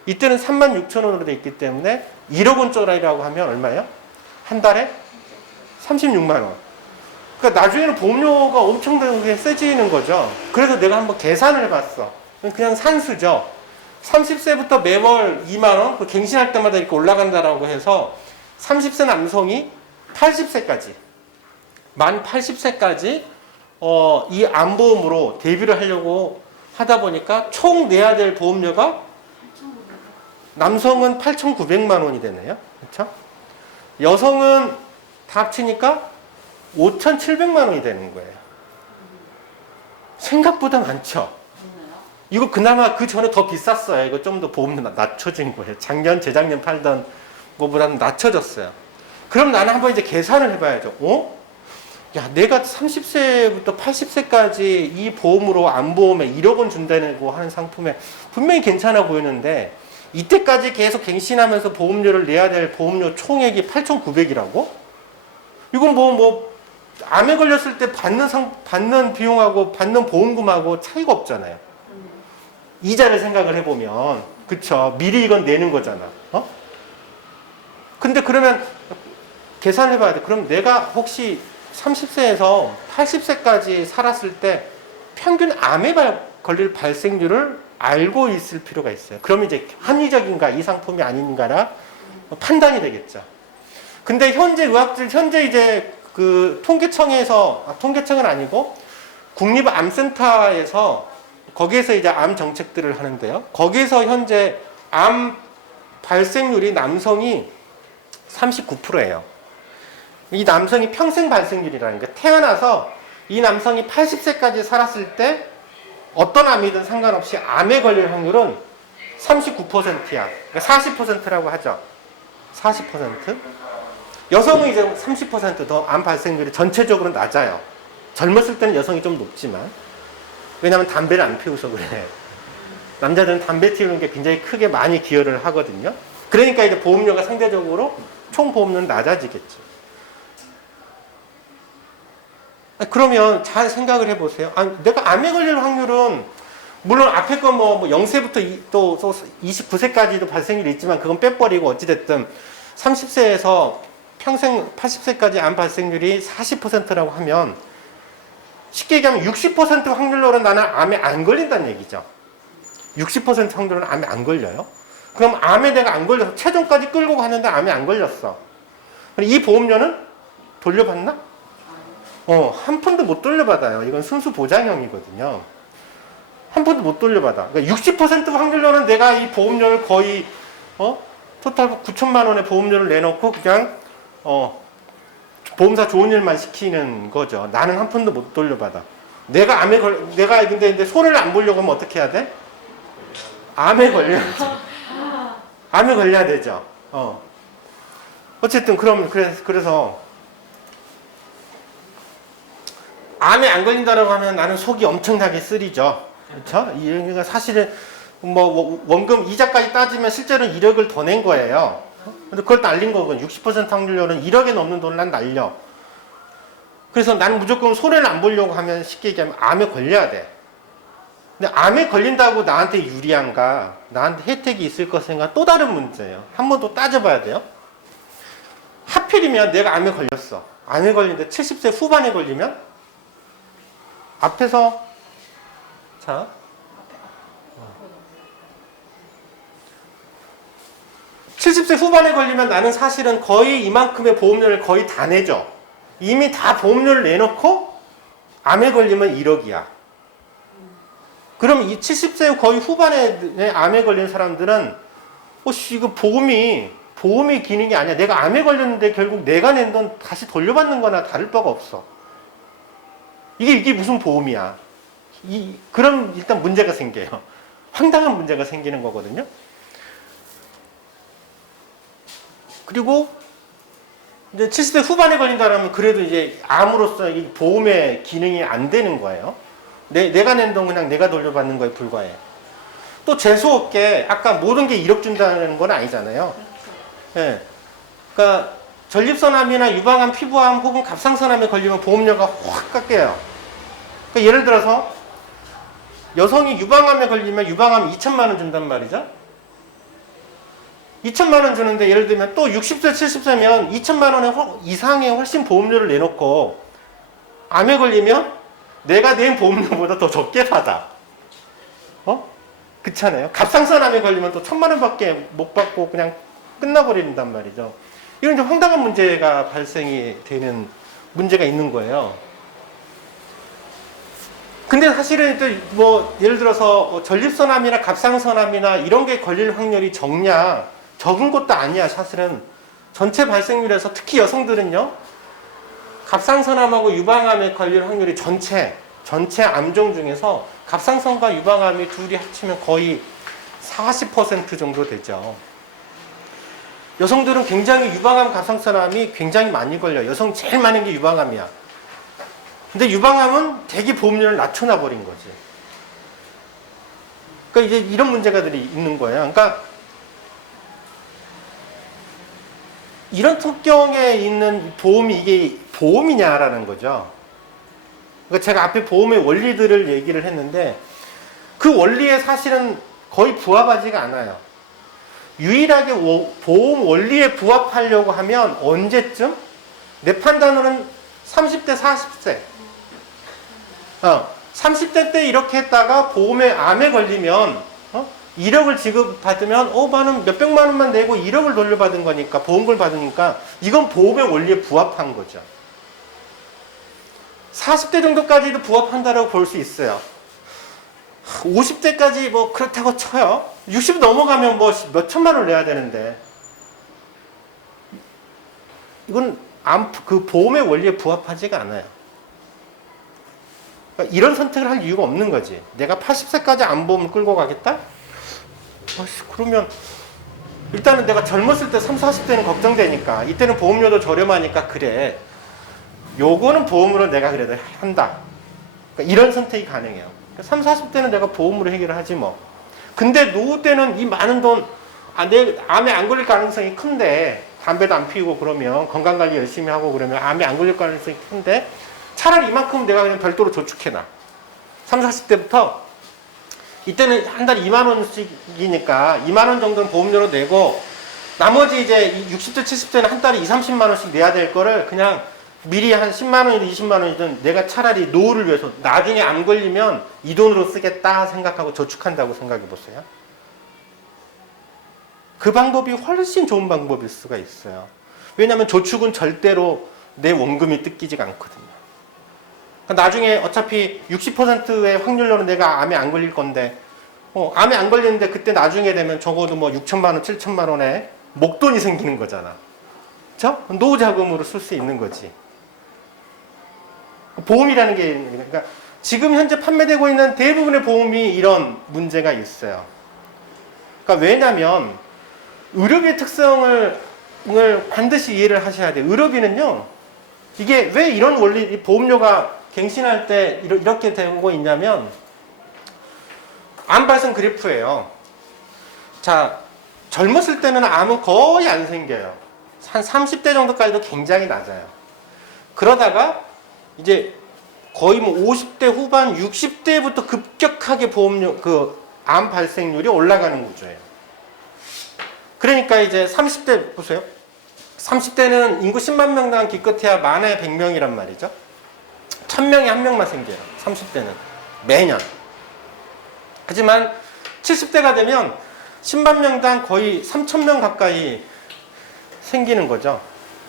이때는 36,000원으로 돼 있기 때문에 1억 원짜리라고 하면 얼마예요? 한 달에 36만 원. 그러니까 나중에는 보험료가 엄청나게 세지는 거죠. 그래서 내가 한번 계산을 해봤어. 그냥 산수죠. 30세부터 매월 2만 원, 그 갱신할 때마다 이렇게 올라간다라고 해서 30세 남성이 80세까지, 만 80세까지 이 암보험으로 대비를 하려고 하다 보니까 총 내야 될 보험료가 남성은 8,900만 원이 되네요. 그렇죠? 여성은 다 합치니까 5,700만 원이 되는 거예요. 생각보다 많죠. 이거 그나마 그 전에 더 비쌌어요. 이거 좀 더 보험료 낮춰진 거예요. 작년, 재작년 팔던 거보다는 낮춰졌어요. 그럼 나는 한번 이제 계산을 해봐야죠. 야, 내가 30세부터 80세까지 이 보험으로 암보험에 1억 원 준다고 하는 상품에 분명히 괜찮아 보이는데 이때까지 계속 갱신하면서 보험료를 내야 될 보험료 총액이 8,900이라고? 이건 암에 걸렸을 때 받는 비용하고 받는 보험금하고 차이가 없잖아요. 이자를 생각을 해보면, 그쵸. 미리 이건 내는 거잖아. 근데 그러면 계산을 해봐야 돼. 그럼 내가 혹시 30세에서 80세까지 살았을 때 평균 암에 걸릴 발생률을 알고 있을 필요가 있어요. 그러면 이제 합리적인가, 이 상품이 아닌가라 판단이 되겠죠. 근데 현재 이제 그 통계청은 아니고 국립암센터에서 거기에서 이제 암 정책들을 하는데요. 거기에서 현재 암 발생률이 남성이 39%예요. 이 남성이 평생 발생률이라는 게 태어나서 이 남성이 80세까지 살았을 때 어떤 암이든 상관없이 암에 걸릴 확률은 39%야. 그러니까 40%라고 하죠. 40%. 여성은 이제 30% 더 암 발생률이 전체적으로 낮아요. 젊었을 때는 여성이 좀 높지만. 왜냐하면 담배를 안 피워서 그래. 남자들은 담배 피우는 게 굉장히 크게 많이 기여를 하거든요. 그러니까 이제 보험료가 상대적으로 총 보험료는 낮아지겠죠. 그러면 잘 생각을 해보세요. 내가 암에 걸릴 확률은 물론 앞에 거 0세부터 또 29세까지도 발생률이 있지만 그건 빼버리고 어찌됐든 30세에서 평생 80세까지 암 발생률이 40%라고 하면 쉽게 얘기하면 60% 확률로는 나는 암에 안 걸린다는 얘기죠. 60% 확률로는 암에 안 걸려요. 그럼 암에 내가 안 걸려서 최종까지 끌고 갔는데 암에 안 걸렸어. 이 보험료는 돌려받나? 한 푼도 못 돌려받아요. 이건 순수 보장형이거든요. 한 푼도 못 돌려받아. 그러니까 60% 확률로는 내가 이 보험료를 거의 토탈 9천만 원의 보험료를 내놓고 그냥 보험사 좋은 일만 시키는 거죠. 나는 한 푼도 못 돌려받아. 내가 근데 손해를 안 보려고 하면 어떻게 해야 돼? 암에 걸려야죠. 암에 걸려야 되죠. 어쨌든 그래서 암에 안 걸린다라고 하면 나는 속이 엄청나게 쓰리죠. 그렇죠? 이게 사실은 원금 이자까지 따지면 실제로는 1억을 더 낸 거예요. 근데 그걸 날린 거군. 60% 확률로는 1억에 넘는 돈을 난 날려. 그래서 나는 무조건 손해를 안 보려고 하면 쉽게 얘기하면 암에 걸려야 돼. 근데 암에 걸린다고 나한테 유리한가, 나한테 혜택이 있을 것인가 또 다른 문제예요. 한 번 더 따져봐야 돼요. 하필이면 내가 암에 걸렸어. 암에 걸리는데 70세 후반에 걸리면 앞에서 자 70세 후반에 걸리면 나는 사실은 거의 이만큼의 보험료를 거의 다 내죠. 이미 다 보험료를 내놓고 암에 걸리면 1억이야. 그럼 이 70세 거의 후반에 암에 걸린 사람들은 이거 보험이 기능이 아니야. 내가 암에 걸렸는데 결국 내가 낸 돈 다시 돌려받는 거나 다를 바가 없어. 이게 무슨 보험이야. 그럼 일단 문제가 생겨요. 황당한 문제가 생기는 거거든요. 그리고 이제 70대 후반에 걸린다면 그래도 이제 암으로서 이 보험의 기능이 안 되는 거예요. 내가 낸 돈 그냥 내가 돌려받는 거에 불과해. 또 재수없게 아까 모든 게 1억 준다는 건 아니잖아요. 예. 그러니까 전립선암이나 유방암, 피부암 혹은 갑상선암에 걸리면 보험료가 확 깎여요. 그러니까 예를 들어서 여성이 유방암에 걸리면 유방암 2천만 원 준단 말이죠. 2천만 원 주는데 예를 들면 또 60세, 70세면 2천만 원의 이상의 훨씬 보험료를 내놓고 암에 걸리면 내가 낸 보험료보다 더 적게 받아. 그렇잖아요. 갑상선암에 걸리면 또 1,000만 원밖에 못 받고 그냥 끝나버린단 말이죠. 이런 좀 황당한 문제가 발생이 되는 문제가 있는 거예요. 근데 사실은 또 뭐 예를 들어서 전립선암이나 갑상선암이나 이런 게 걸릴 확률이 적냐? 적은 것도 아니야. 사실은 전체 발생률에서 특히 여성들은요. 갑상선암하고 유방암에 걸릴 확률이 전체 암종 중에서 갑상선과 유방암이 둘이 합치면 거의 40% 정도 되죠. 여성들은 굉장히 유방암, 갑상선암이 굉장히 많이 걸려요. 여성 제일 많은 게 유방암이야. 근데 유방암은 되게 보험료를 낮춰놔 버린 거지. 그러니까 이제 이런 문제가들이 있는 거예요. 그러니까 이런 특경에 있는 보험이 이게 보험이냐라는 거죠. 그러니까 제가 앞에 보험의 원리들을 얘기를 했는데 그 원리에 사실은 거의 부합하지가 않아요. 유일하게 보험 원리에 부합하려고 하면 언제쯤? 내 판단으로는 30대, 40세. 30대 때 이렇게 했다가 암에 걸리면 1억을 지급받으면 나는 몇백만 원만 내고 1억을 돌려받은 거니까 보험금을 받으니까 이건 보험의 원리에 부합한 거죠. 40대 정도까지도 부합한다고 볼 수 있어요. 50대까지 뭐 그렇다고 쳐요. 60 넘어가면 뭐 몇 천만 원을 내야 되는데 이건 그 보험의 원리에 부합하지가 않아요. 그러니까 이런 선택을 할 이유가 없는 거지. 내가 80세까지 암보험을 끌고 가겠다? 그러면 일단은 내가 젊었을 때 30, 40대는 걱정되니까 이때는 보험료도 저렴하니까 그래. 요거는 보험으로 내가 그래도 한다. 그러니까 이런 선택이 가능해요. 30, 40대는 내가 보험으로 해결을 하지 뭐. 근데 노후 때는 이 많은 돈, 내 암에 안 걸릴 가능성이 큰데 담배도 안 피우고 그러면 건강관리 열심히 하고 그러면 암에 안 걸릴 가능성이 큰데 차라리 이만큼 내가 그냥 별도로 저축해놔. 30, 40대부터 이때는 한 달에 2만 원씩이니까 2만 원 정도는 보험료로 내고 나머지 이제 60대, 70대는 한 달에 2, 30만 원씩 내야 될 거를 그냥 미리 한 10만 원이든 20만 원이든 내가 차라리 노후를 위해서 나중에 암 걸리면 이 돈으로 쓰겠다 생각하고 저축한다고 생각해 보세요. 그 방법이 훨씬 좋은 방법일 수가 있어요. 왜냐하면 저축은 절대로 내 원금이 뜯기지가 않거든요. 그러니까 나중에 어차피 60%의 확률로는 내가 암에 안 걸릴 건데 암에 안 걸리는데 그때 나중에 되면 적어도 뭐 6천만 원, 7천만 원에 목돈이 생기는 거잖아. 그렇죠? 노후 자금으로 쓸 수 있는 거지. 보험이라는 게 그러니까 지금 현재 판매되고 있는 대부분의 보험이 이런 문제가 있어요. 그러니까 왜냐하면 의료비의 특성을 반드시 이해를 하셔야 돼요. 의료비는요. 이게 왜 이런 원리 보험료가 갱신할 때 이렇게 되고 있냐면 암 발생 그래프예요. 자, 젊었을 때는 암은 거의 안 생겨요. 한 30대 정도까지도 굉장히 낮아요. 그러다가 이제 거의 뭐 50대 후반, 60대부터 급격하게 암 발생률이 올라가는 구조예요. 그러니까 이제 30대 보세요. 30대는 인구 10만 명당 기껏해야 많아야 100명이란 말이죠. 1000명에 한 명만 생겨요. 30대는 매년. 하지만 70대가 되면 10만 명당 거의 3,000명 가까이 생기는 거죠.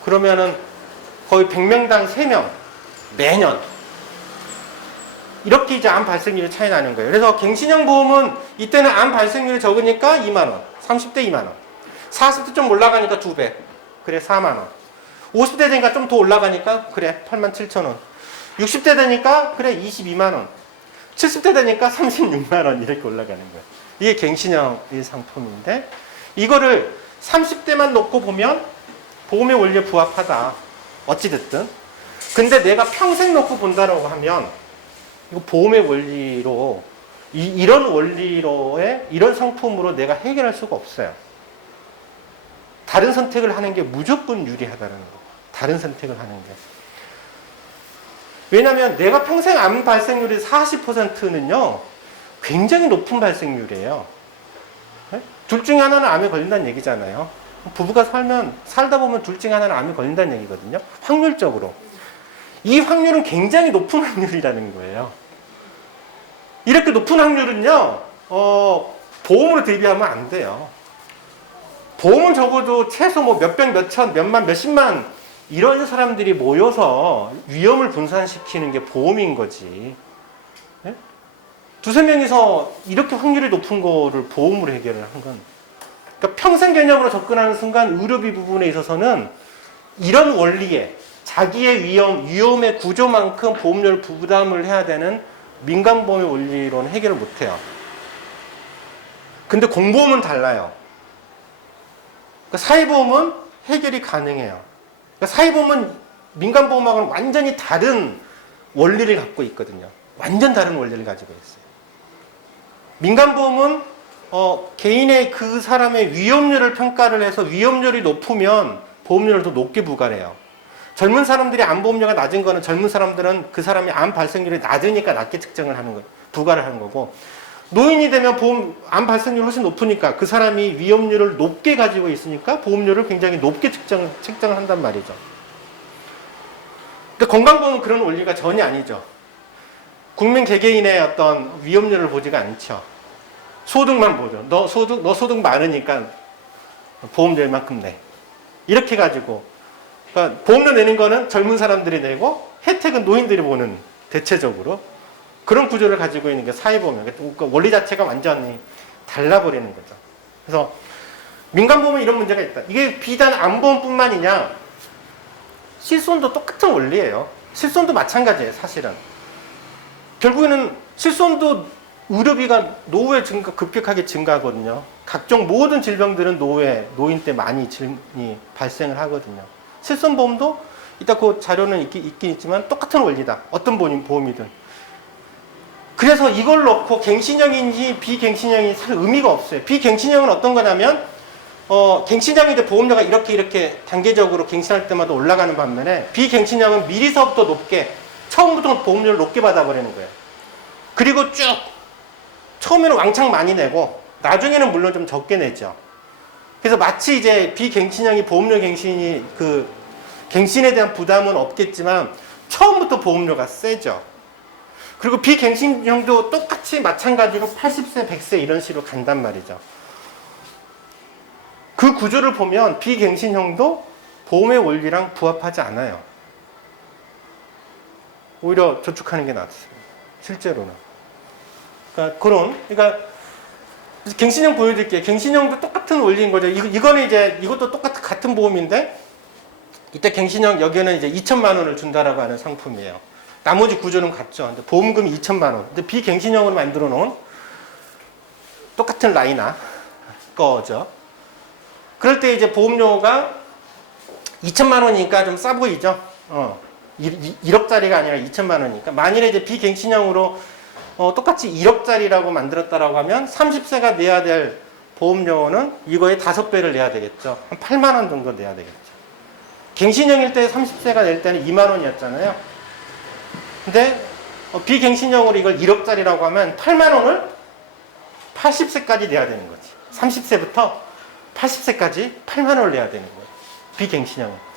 그러면은 거의 100명당 3명 매년. 이렇게 이제 암 발생률이 차이 나는 거예요. 그래서 갱신형 보험은 이때는 암 발생률이 적으니까 2만 원. 30대 2만 원. 40대 좀 올라가니까 2배. 그래 4만 원. 50대 되니까 좀 더 올라가니까 그래 8만 7천 원. 60대 되니까 그래 22만 원. 70대 되니까 36만 원 이렇게 올라가는 거예요. 이게 갱신형의 상품인데 이거를 30대만 놓고 보면 보험의 원리에 부합하다. 어찌됐든. 근데 내가 평생 놓고 본다라고 하면 이거 보험의 원리로 이런 원리로의 이런 상품으로 내가 해결할 수가 없어요. 다른 선택을 하는 게 무조건 유리하다는 거. 다른 선택을 하는 게. 왜냐하면 내가 평생 암 발생률이 40%는요. 굉장히 높은 발생률이에요. 네? 둘 중에 하나는 암에 걸린다는 얘기잖아요. 부부가 살다 보면 둘 중에 하나는 암에 걸린다는 얘기거든요. 확률적으로. 이 확률은 굉장히 높은 확률이라는 거예요. 이렇게 높은 확률은요, 보험으로 대비하면 안 돼요. 보험은 적어도 최소 뭐 몇백, 몇천, 몇만, 몇십만 이런 사람들이 모여서 위험을 분산시키는 게 보험인 거지. 네? 두세 명이서 이렇게 확률이 높은 거를 보험으로 해결을 한 건. 그러니까 평생 개념으로 접근하는 순간 의료비 부분에 있어서는 이런 원리에 자기의 위험의 구조만큼 보험료를 부담을 해야 되는 민간보험의 원리로는 해결을 못해요. 근데 공보험은 달라요. 그러니까 사회보험은 해결이 가능해요. 그러니까 사회보험은 민간보험하고는 완전히 다른 원리를 갖고 있거든요. 완전 다른 원리를 가지고 있어요. 민간보험은 개인의 그 사람의 위험률을 평가를 해서 위험률이 높으면 보험료를 더 높게 부과를 해요. 젊은 사람들이 암 보험료가 낮은 거는 젊은 사람들은 그 사람이 암 발생률이 낮으니까 낮게 측정을 하는 거예요. 부과를 하는 거고, 노인이 되면 암 발생률이 훨씬 높으니까 그 사람이 위험률을 높게 가지고 있으니까 보험료를 굉장히 높게 측정을 한단 말이죠. 근데 건강보험은 그런 원리가 전혀 아니죠. 국민 개개인의 어떤 위험률을 보지가 않죠. 소득만 보죠. 너 소득 많으니까 보험료일 만큼 내. 이렇게 가지고. 그러니까 보험료 내는 거는 젊은 사람들이 내고 혜택은 노인들이 보는 대체적으로 그런 구조를 가지고 있는 게 사회보험이에요. 그러니까 원리 자체가 완전히 달라버리는 거죠. 그래서 민간보험은 이런 문제가 있다. 이게 비단 암보험뿐만이냐, 실손도 똑같은 원리예요. 실손도 마찬가지예요, 사실은. 결국에는 실손도 의료비가 노후에 급격하게 증가하거든요. 각종 모든 질병들은 노인 때 많이 발생을 하거든요. 실손보험도 이따 그 자료는 있긴 있지만 똑같은 원리다. 어떤 보험이든. 그래서 이걸 놓고 갱신형인지 비갱신형인지 살 의미가 없어요. 비갱신형은 어떤 거냐면 갱신형이 이제 보험료가 이렇게 단계적으로 갱신할 때마다 올라가는 반면에 비갱신형은 미리서부터 높게 처음부터 보험료를 높게 받아버리는 거예요. 그리고 쭉 처음에는 왕창 많이 내고 나중에는 물론 좀 적게 내죠. 그래서 마치 이제 비갱신형이 보험료 갱신이 갱신에 대한 부담은 없겠지만 처음부터 보험료가 세죠. 그리고 비갱신형도 똑같이 마찬가지로 80세, 100세 이런 식으로 간단 말이죠. 그 구조를 보면 비갱신형도 보험의 원리랑 부합하지 않아요. 오히려 저축하는 게 낫습니다. 실제로는. 그러니까 갱신형 보여드릴게요. 갱신형도 똑같은 원리인 거죠. 이거는 이제 이것도 같은 보험인데 이때 갱신형 여기는 이제 2천만 원을 준다라고 하는 상품이에요. 나머지 구조는 같죠. 근데 보험금이 2천만 원. 근데 비갱신형으로 만들어 놓은 똑같은 라이나 거죠. 그럴 때 이제 보험료가 2천만 원이니까 좀 싸 보이죠. 1억짜리가 아니라 2천만 원이니까. 만일에 이제 비갱신형으로 똑같이 1억짜리라고 만들었다라고 하면 30세가 내야 될 보험료는 이거의 5배를 내야 되겠죠. 한 8만 원 정도 내야 되겠죠. 갱신형일 때 30세가 낼 때는 2만 원이었잖아요. 근데 비갱신형으로 이걸 1억짜리라고 하면 8만 원을 80세까지 내야 되는 거지. 30세부터 80세까지 8만 원을 내야 되는 거예요. 비갱신형은.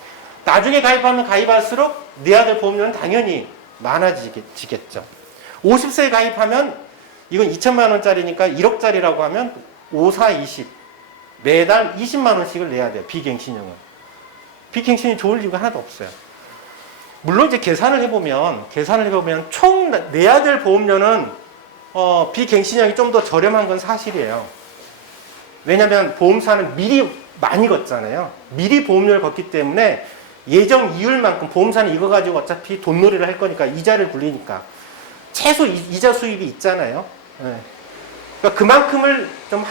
나중에 가입하면 가입할수록 내야 될 보험료는 당연히 많아지겠죠. 50세에 가입하면 이건 2천만 원짜리니까 1억짜리라고 하면 5, 4, 20 매달 20만 원씩을 내야 돼요. 비갱신형은. 비갱신이 좋을 이유가 하나도 없어요. 물론 이제 계산을 해보면 총 내야 될 보험료는 비갱신형이 좀 더 저렴한 건 사실이에요. 왜냐하면 보험사는 미리 많이 걷잖아요. 미리 보험료를 걷기 때문에 예정 이율만큼 보험사는 이거 가지고 어차피 돈놀이를 할 거니까 이자를 굴리니까 최소 이자 수입이 있잖아요. 네. 그러니까 그만큼을 좀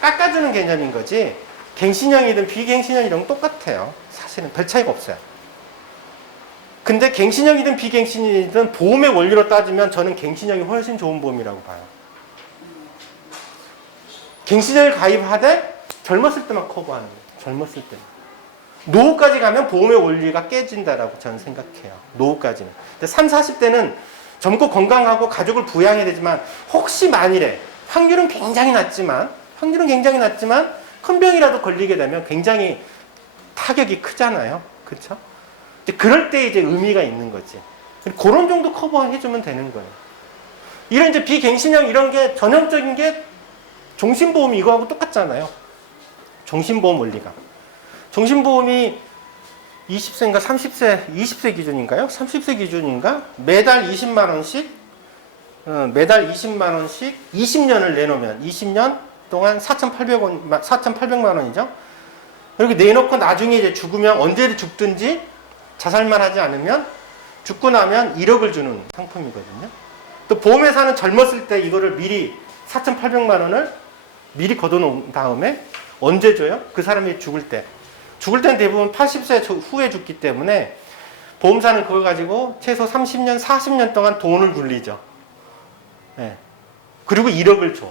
깎아주는 개념인 거지 갱신형이든 비갱신형이든 똑같아요. 사실은 별 차이가 없어요. 근데 갱신형이든 비갱신형이든 보험의 원리로 따지면 저는 갱신형이 훨씬 좋은 보험이라고 봐요. 갱신형을 가입하되 젊었을 때만 커버하는 거예요. 젊었을 때. 노후까지 가면 보험의 원리가 깨진다라고 저는 생각해요. 노후까지는. 근데 30, 40대는 젊고 건강하고 가족을 부양해야 되지만 혹시 만일에 확률은 굉장히 낮지만 큰 병이라도 걸리게 되면 굉장히 타격이 크잖아요. 그렇죠? 그럴 때 이제 의미가 있는 거지. 그런 정도 커버해주면 되는 거예요. 이런 이제 비갱신형 이런 게 전형적인 게 종신보험이 이거하고 똑같잖아요. 종신보험 원리가. 종신보험이 20세인가 30세, 20세 기준인가요? 30세 기준인가? 매달 20만 원씩 20년을 내놓으면 20년 동안 4,800만 원이죠. 이렇게 내놓고 나중에 이제 죽으면 언제 죽든지 자살만 하지 않으면 죽고 나면 1억을 주는 상품이거든요. 또 보험회사는 젊었을 때 이거를 미리 4,800만 원을 미리 걷어놓은 다음에 언제 줘요? 그 사람이 죽을 때. 죽을 때는 대부분 80세 후에 죽기 때문에 보험사는 그걸 가지고 최소 30년, 40년 동안 돈을 굴리죠. 네. 그리고 1억을 줘.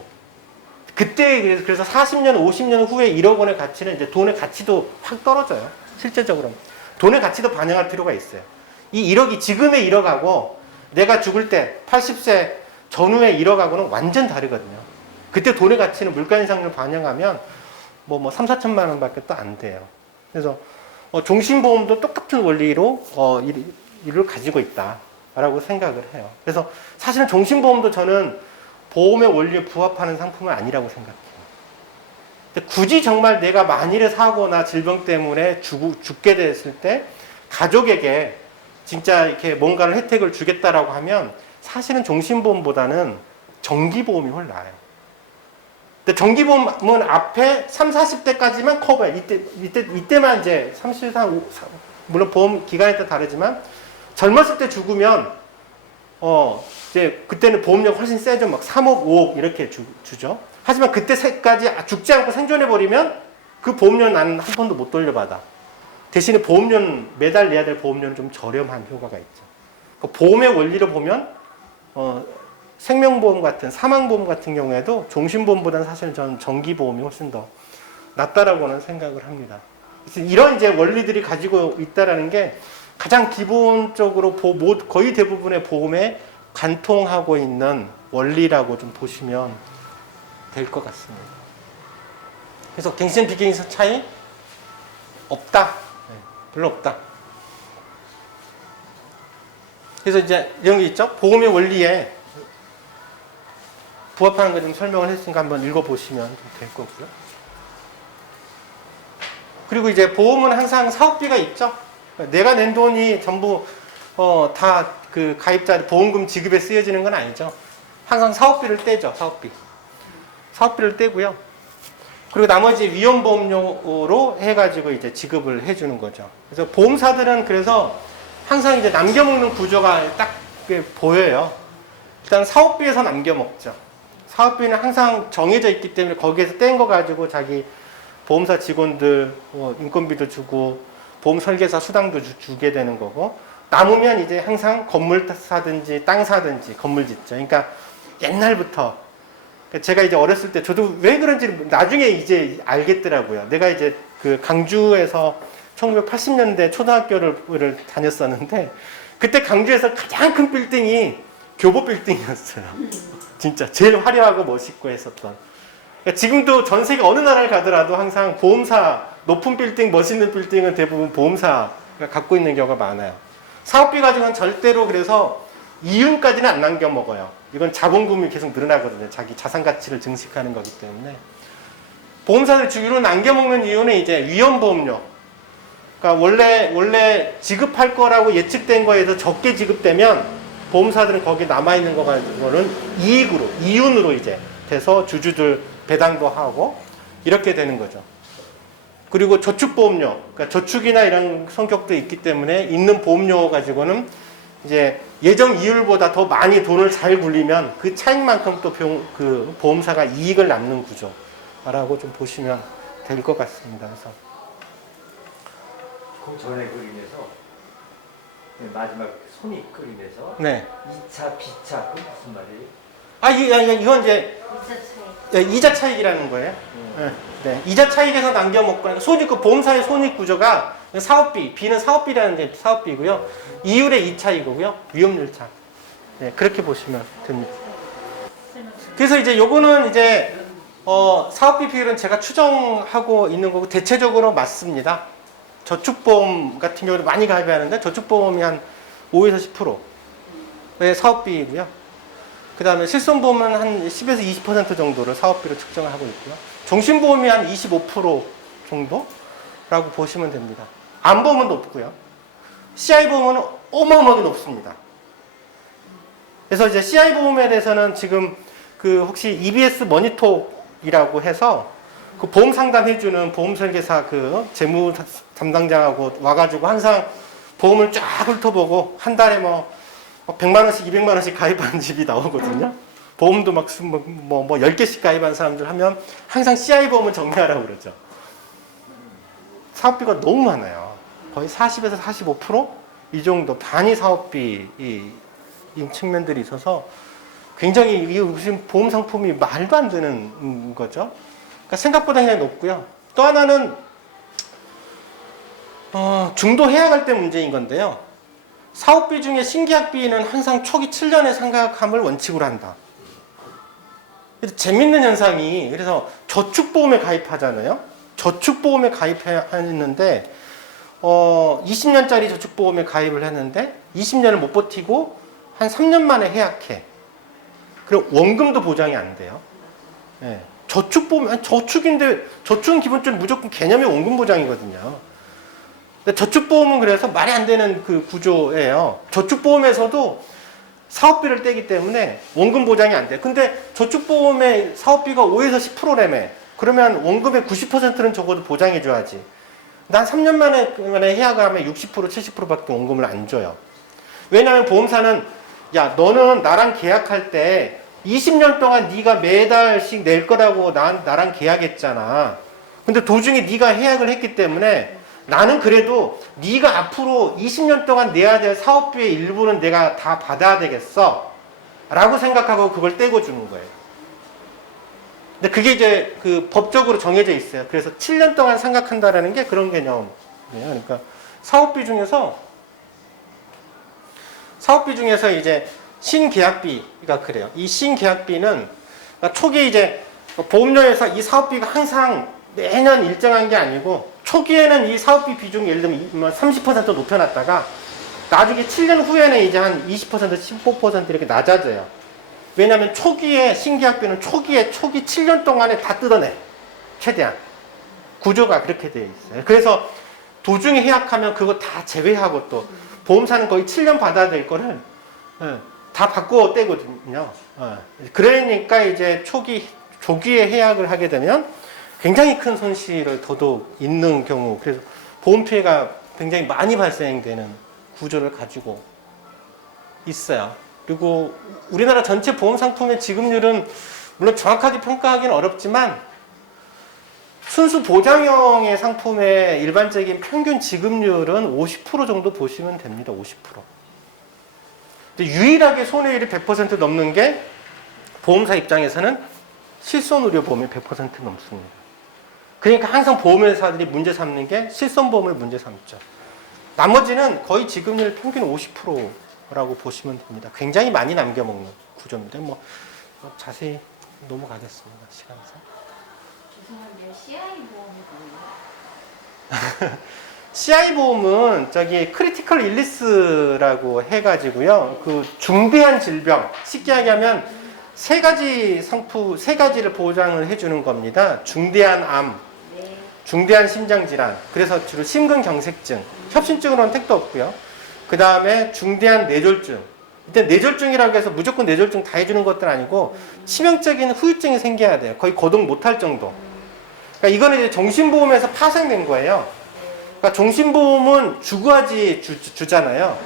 그때 그래서 40년, 50년 후에 1억 원의 가치는 이제 돈의 가치도 확 떨어져요. 실제적으로. 돈의 가치도 반영할 필요가 있어요. 이 1억이 지금의 1억하고 내가 죽을 때 80세 전후의 1억하고는 완전 다르거든요. 그때 돈의 가치는 물가 인상률 반영하면 뭐 3, 4천만 원밖에 또 안 돼요. 그래서 종신보험도 똑같은 원리로 이를 가지고 있다라고 생각을 해요. 그래서 사실은 종신보험도 저는 보험의 원리에 부합하는 상품은 아니라고 생각해요. 근데 굳이 정말 내가 만일에 사고나 질병 때문에 죽게 됐을 때 가족에게 진짜 이렇게 뭔가를 혜택을 주겠다라고 하면 사실은 종신보험보다는 정기보험이 훨씬 나아요. 근데 정기보험은 앞에 30, 40대까지만 커버해. 이때만 이제 30, 40, 물론 보험 기간에 따라 다르지만 젊었을 때 죽으면 이제 그때는 보험료가 훨씬 세죠. 막 3억, 5억 이렇게 주죠. 하지만 그때까지 죽지 않고 생존해버리면 그 보험료는 나는 한 번도 못 돌려받아. 대신에 보험료는 매달 내야 될 보험료는 좀 저렴한 효과가 있죠. 그 보험의 원리로 보면 생명보험 같은 사망보험 같은 경우에도 종신보험보다는 사실 저는 정기보험이 훨씬 더 낫다라고는 생각을 합니다. 그래서 이런 이제 원리들이 가지고 있다라는 게 가장 기본적으로 거의 대부분의 보험에 관통하고 있는 원리라고 좀 보시면 될 것 같습니다. 그래서 갱신 비갱신 차이 없다. 네, 별로 없다. 그래서 이제 이런 게 있죠. 보험의 원리에 부합하는 거 좀 설명을 했으니까 한번 읽어보시면 될 거고요. 그리고 이제 보험은 항상 사업비가 있죠. 내가 낸 돈이 전부 다 그 가입자 보험금 지급에 쓰여지는 건 아니죠. 항상 사업비를 떼죠. 사업비를 떼고요. 그리고 나머지 위험보험료로 해가지고 이제 지급을 해주는 거죠. 그래서 보험사들은 그래서 항상 이제 남겨먹는 구조가 딱 보여요. 일단 사업비에서 남겨먹죠. 사업비는 항상 정해져 있기 때문에 거기에서 뗀 거 가지고 자기 보험사 직원들 인건비도 주고 보험 설계사 수당도 주게 되는 거고 남으면 이제 항상 건물 사든지 땅 사든지 건물 짓죠. 그러니까 옛날부터 제가 이제 어렸을 때 저도 왜 그런지 나중에 이제 알겠더라고요. 내가 이제 그 강주에서 1980년대 초등학교를 다녔었는데 그때 강주에서 가장 큰 빌딩이 교보 빌딩이었어요. 진짜 제일 화려하고 멋있고 했었던. 그러니까 지금도 전 세계 어느 나라를 가더라도 항상 보험사 높은 빌딩, 멋있는 빌딩은 대부분 보험사가 갖고 있는 경우가 많아요. 사업비 가지고는 절대로 그래서 이윤까지는 안 남겨 먹어요. 이건 자본금이 계속 늘어나거든요. 자기 자산 가치를 증식하는 거기 때문에. 보험사들 주기로 남겨 먹는 이유는 이제 위험보험료. 그러니까 원래 지급할 거라고 예측된 거에서 적게 지급되면 보험사들은 거기에 남아있는 거는 이익으로, 이윤으로 이제 돼서 주주들 배당도 하고 이렇게 되는 거죠. 그리고 저축보험료, 그러니까 저축이나 이런 성격도 있기 때문에 있는 보험료 가지고는 이제 예정 이율보다 더 많이 돈을 잘 굴리면 그 차익만큼 또 그 보험사가 이익을 남는 구조라고 좀 보시면 될 것 같습니다. 그래서 그 전에 그림에서 마지막 손익 그림에서 네. 2차, B차 그 무슨 말이에요? 이건 이제 진짜 차이. 이자 차익이라는 거예요. 네. 이자 차익에서 남겨먹고 손익, 그 보험사의 손익 구조가 사업비, B는 사업비라는 게 사업비고요. 이율의 2차이고요. 위험률 차. 네, 그렇게 보시면 됩니다. 그래서 이제 요거는 이제 사업비 비율은 제가 추정하고 있는 거고 대체적으로 맞습니다. 저축보험 같은 경우는 많이 가입하는데 저축보험이 한 5에서 10%의 사업비이고요. 그 다음에 실손보험은 한 10에서 20% 정도를 사업비로 측정을 하고 있고요. 종신보험이 한 25% 정도라고 보시면 됩니다. 암보험은 높고요. CI보험은 어마어마하게 높습니다. 그래서 이제 CI보험에 대해서는 지금 그 혹시 EBS 머니톡이라고 해서 그 보험 상담해주는 보험 설계사 그 재무 담당자하고 와가지고 항상 보험을 쫙 훑어보고 한 달에 뭐 100만 원씩 200만 원씩 가입하는 집이 나오거든요. 보험도 막 10개씩 가입한 사람들 하면 항상 CI보험은 정리하라고 그러죠. 사업비가 너무 많아요. 거의 40에서 45%이 정도 단위 사업비인 측면들이 있어서 굉장히 이 무슨 보험 상품이 말도 안 되는 거죠. 그러니까 생각보다 굉장히 높고요. 또 하나는 중도 해약할 때 문제인 건데요. 사업비 중에 신계약비는 항상 초기 7년의 상각함을 원칙으로 한다. 그래서 재밌는 현상이 그래서 저축보험에 가입하잖아요. 저축보험에 가입했는데 20년짜리 저축보험에 가입을 했는데 20년을 못 버티고 한 3년 만에 해약해. 그리고 원금도 보장이 안 돼요. 네. 저축보험, 저축인데 저축은 기본적으로 무조건 개념이 원금 보장이거든요. 근데 저축보험은 그래서 말이 안 되는 그 구조예요. 저축보험에서도 사업비를 떼기 때문에 원금 보장이 안 돼. 근데 저축보험의 사업비가 5에서 10%라며. 그러면 원금의 90%는 적어도 보장해줘야지. 난 3년 만에 해약을 하면 60%, 70%밖에 원금을 안 줘요. 왜냐하면 보험사는 야, 너는 나랑 계약할 때 20년 동안 네가 매달씩 낼 거라고 나랑 계약했잖아. 근데 도중에 네가 해약을 했기 때문에 나는 그래도 네가 앞으로 20년 동안 내야 될 사업비의 일부는 내가 다 받아야 되겠어 라고 생각하고 그걸 떼고 주는 거예요. 근데 그게 이제 그 법적으로 정해져 있어요. 그래서 7년 동안 상각한다라는 게 그런 개념이에요. 그러니까 사업비 중에서 이제 신계약비가 그래요. 이 신계약비는 그러니까 초기에 이제 보험료에서 이 사업비가 항상 매년 일정한 게 아니고 초기에는 이 사업비 비중이 예를 들면 30% 높여놨다가 나중에 7년 후에는 이제 한 20%, 15% 이렇게 낮아져요. 왜냐하면 초기에 신계약비는 초기 7년 동안에 다 뜯어내. 최대한. 구조가 그렇게 되어 있어요. 그래서 도중에 해약하면 그거 다 제외하고 또 보험사는 거의 7년 받아야 될 거를 다 바꾸어 떼거든요. 그러니까 이제 조기에 해약을 하게 되면 굉장히 큰 손실을 더더욱 있는 경우, 그래서 보험 피해가 굉장히 많이 발생되는 구조를 가지고 있어요. 그리고 우리나라 전체 보험 상품의 지급률은 물론 정확하게 평가하기는 어렵지만 순수 보장형의 상품의 일반적인 평균 지급률은 50% 정도 보시면 됩니다. 50%. 근데 유일하게 손해율이 100% 넘는 게 보험사 입장에서는 실손의료보험이 100% 넘습니다. 그러니까 항상 보험회사들이 문제 삼는 게 실손보험을 문제 삼죠. 나머지는 거의 지급률 평균 50%라고 보시면 됩니다. 굉장히 많이 남겨먹는 구조입니다. 뭐 자세히 넘어가겠습니다. 시간상. 죄송한데요. CI 보험이 뭐예요? CI 보험은 저기 크리티컬 일리스라고 해가지고요. 그 중대한 질병, 쉽게 얘기하면 세 가지를 보장을 해주는 겁니다. 중대한 암, 네. 중대한 심장 질환, 그래서 주로 심근경색증, 협심증으로는 택도 없고요. 그 다음에 중대한 뇌졸중. 이때 뇌졸중이라고 해서 무조건 뇌졸중 다 해주는 것들 아니고 치명적인 후유증이 생겨야 돼요. 거의 거동 못할 정도. 그러니까 이거는 이제 정신보험에서 파생된 거예요. 그러니까 정신보험은 주구아지 주잖아요.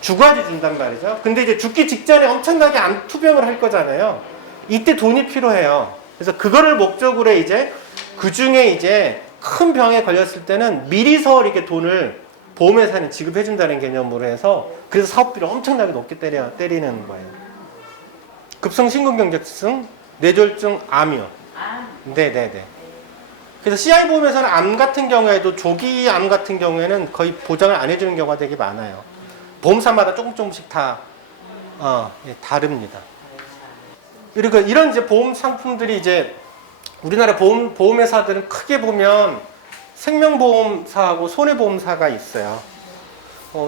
주구아지 준단 말이죠. 근데 이제 죽기 직전에 엄청나게 암 투병을 할 거잖아요. 이때 돈이 필요해요. 그래서 그거를 목적으로 이제 그 중에 이제 큰 병에 걸렸을 때는 미리서 이렇게 돈을 보험회사는 지급해준다는 개념으로 해서 그래서 사업비를 엄청나게 높게 때리는 거예요. 급성 심근경색증, 뇌졸중, 암이요. 아, 네네네. 그래서 CI 보험에서는 암 같은 경우에도 조기 암 같은 경우에는 거의 보장을 안 해주는 경우가 되게 많아요. 보험사마다 조금씩 다 예, 다릅니다. 그리고 이런 이제 보험 상품들이 이제 우리나라 보험회사들은 크게 보면 생명보험사하고 손해보험사가 있어요.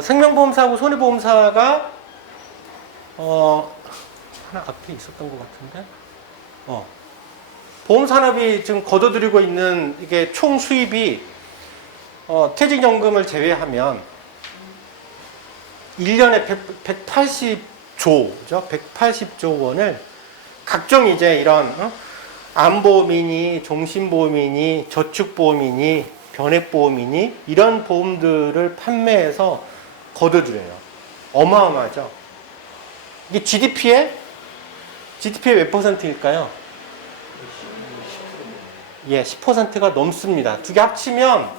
생명보험사하고 손해보험사가 하나 앞에 있었던 것 같은데. 보험산업이 지금 거둬들이고 있는 이게 총 수입이 퇴직연금을 제외하면 1년에 180조죠. 180조 원을 각종 이제 이런 암보험이니 종신보험이니 저축보험이니 변액보험이니 이런 보험들을 판매해서 거둬들여요. 어마어마하죠. 이게 GDP의 몇 퍼센트일까요? 예, 10%가 넘습니다. 두 개 합치면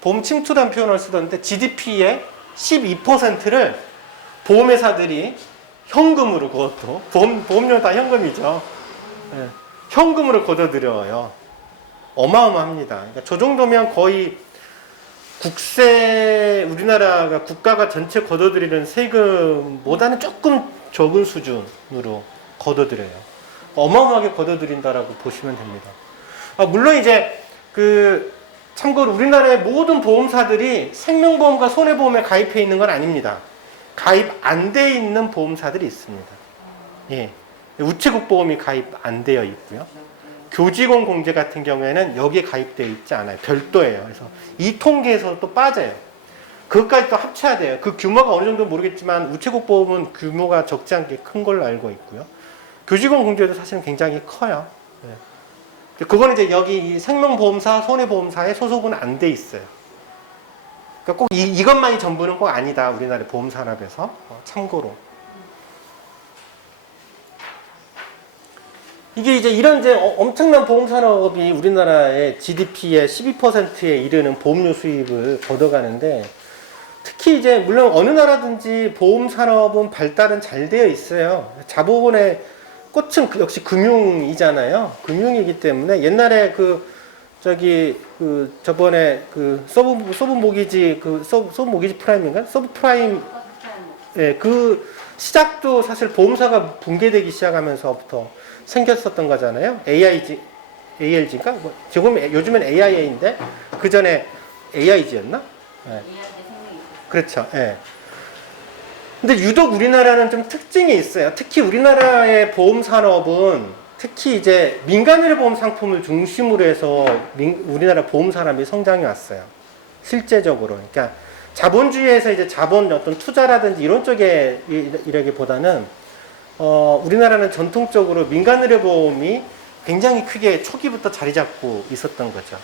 보험 침투라는 표현을 쓰던데 GDP의 12%를 보험회사들이 현금으로 그것도 보험료 다 현금이죠. 예, 현금으로 걷어들여요. 어마어마합니다. 그러니까 저 정도면 거의 우리나라가 국가가 전체 걷어들이는 세금보다는 조금 적은 수준으로 걷어들여요. 어마어마하게 걷어들인다라고 보시면 됩니다. 물론 이제 참고로 우리나라의 모든 보험사들이 생명보험과 손해보험에 가입해 있는 건 아닙니다. 가입 안 돼 있는 보험사들이 있습니다. 예. 우체국 보험이 가입 안 되어 있고요. 교직원 공제 같은 경우에는 여기에 가입되어 있지 않아요. 별도예요. 그래서 이 통계에서 또 빠져요. 그것까지 또 합쳐야 돼요. 그 규모가 어느 정도 모르겠지만 우체국 보험은 규모가 적지 않게 큰 걸로 알고 있고요. 교직원 공제도 사실은 굉장히 커요. 예. 그거는 이제 여기 이 생명보험사, 손해보험사에 소속은 안 돼 있어요. 그러니까 꼭 이것만이 전부는 꼭 아니다. 우리나라 보험산업에서. 참고로. 이게 이제 이런 이제 엄청난 보험산업이 우리나라의 GDP의 12%에 이르는 보험료 수입을 걷어가는데 특히 이제 물론 어느 나라든지 보험산업은 발달은 잘 되어 있어요. 자본의 꽃은 역시 금융이잖아요. 금융이기 때문에 옛날에 저번에 서브 모기지 서브 모기지 프라임인가? 서브 프라임 예, 그 시작도 사실 보험사가 붕괴되기 시작하면서부터 생겼었던 거잖아요. AIG인가? 요즘엔 AIA인데 그 전에 AIG였나? 예. 그렇죠. 예. 근데 유독 우리나라는 좀 특징이 있어요. 특히 우리나라의 보험 산업은 특히 이제 민간의료 보험 상품을 중심으로 해서 우리나라 보험 산업이 성장해 왔어요. 실제적으로. 그러니까 자본주의에서 이제 자본 어떤 투자라든지 이런 쪽에 이라기보다는 우리나라는 전통적으로 민간의료 보험이 굉장히 크게 초기부터 자리 잡고 있었던 거죠.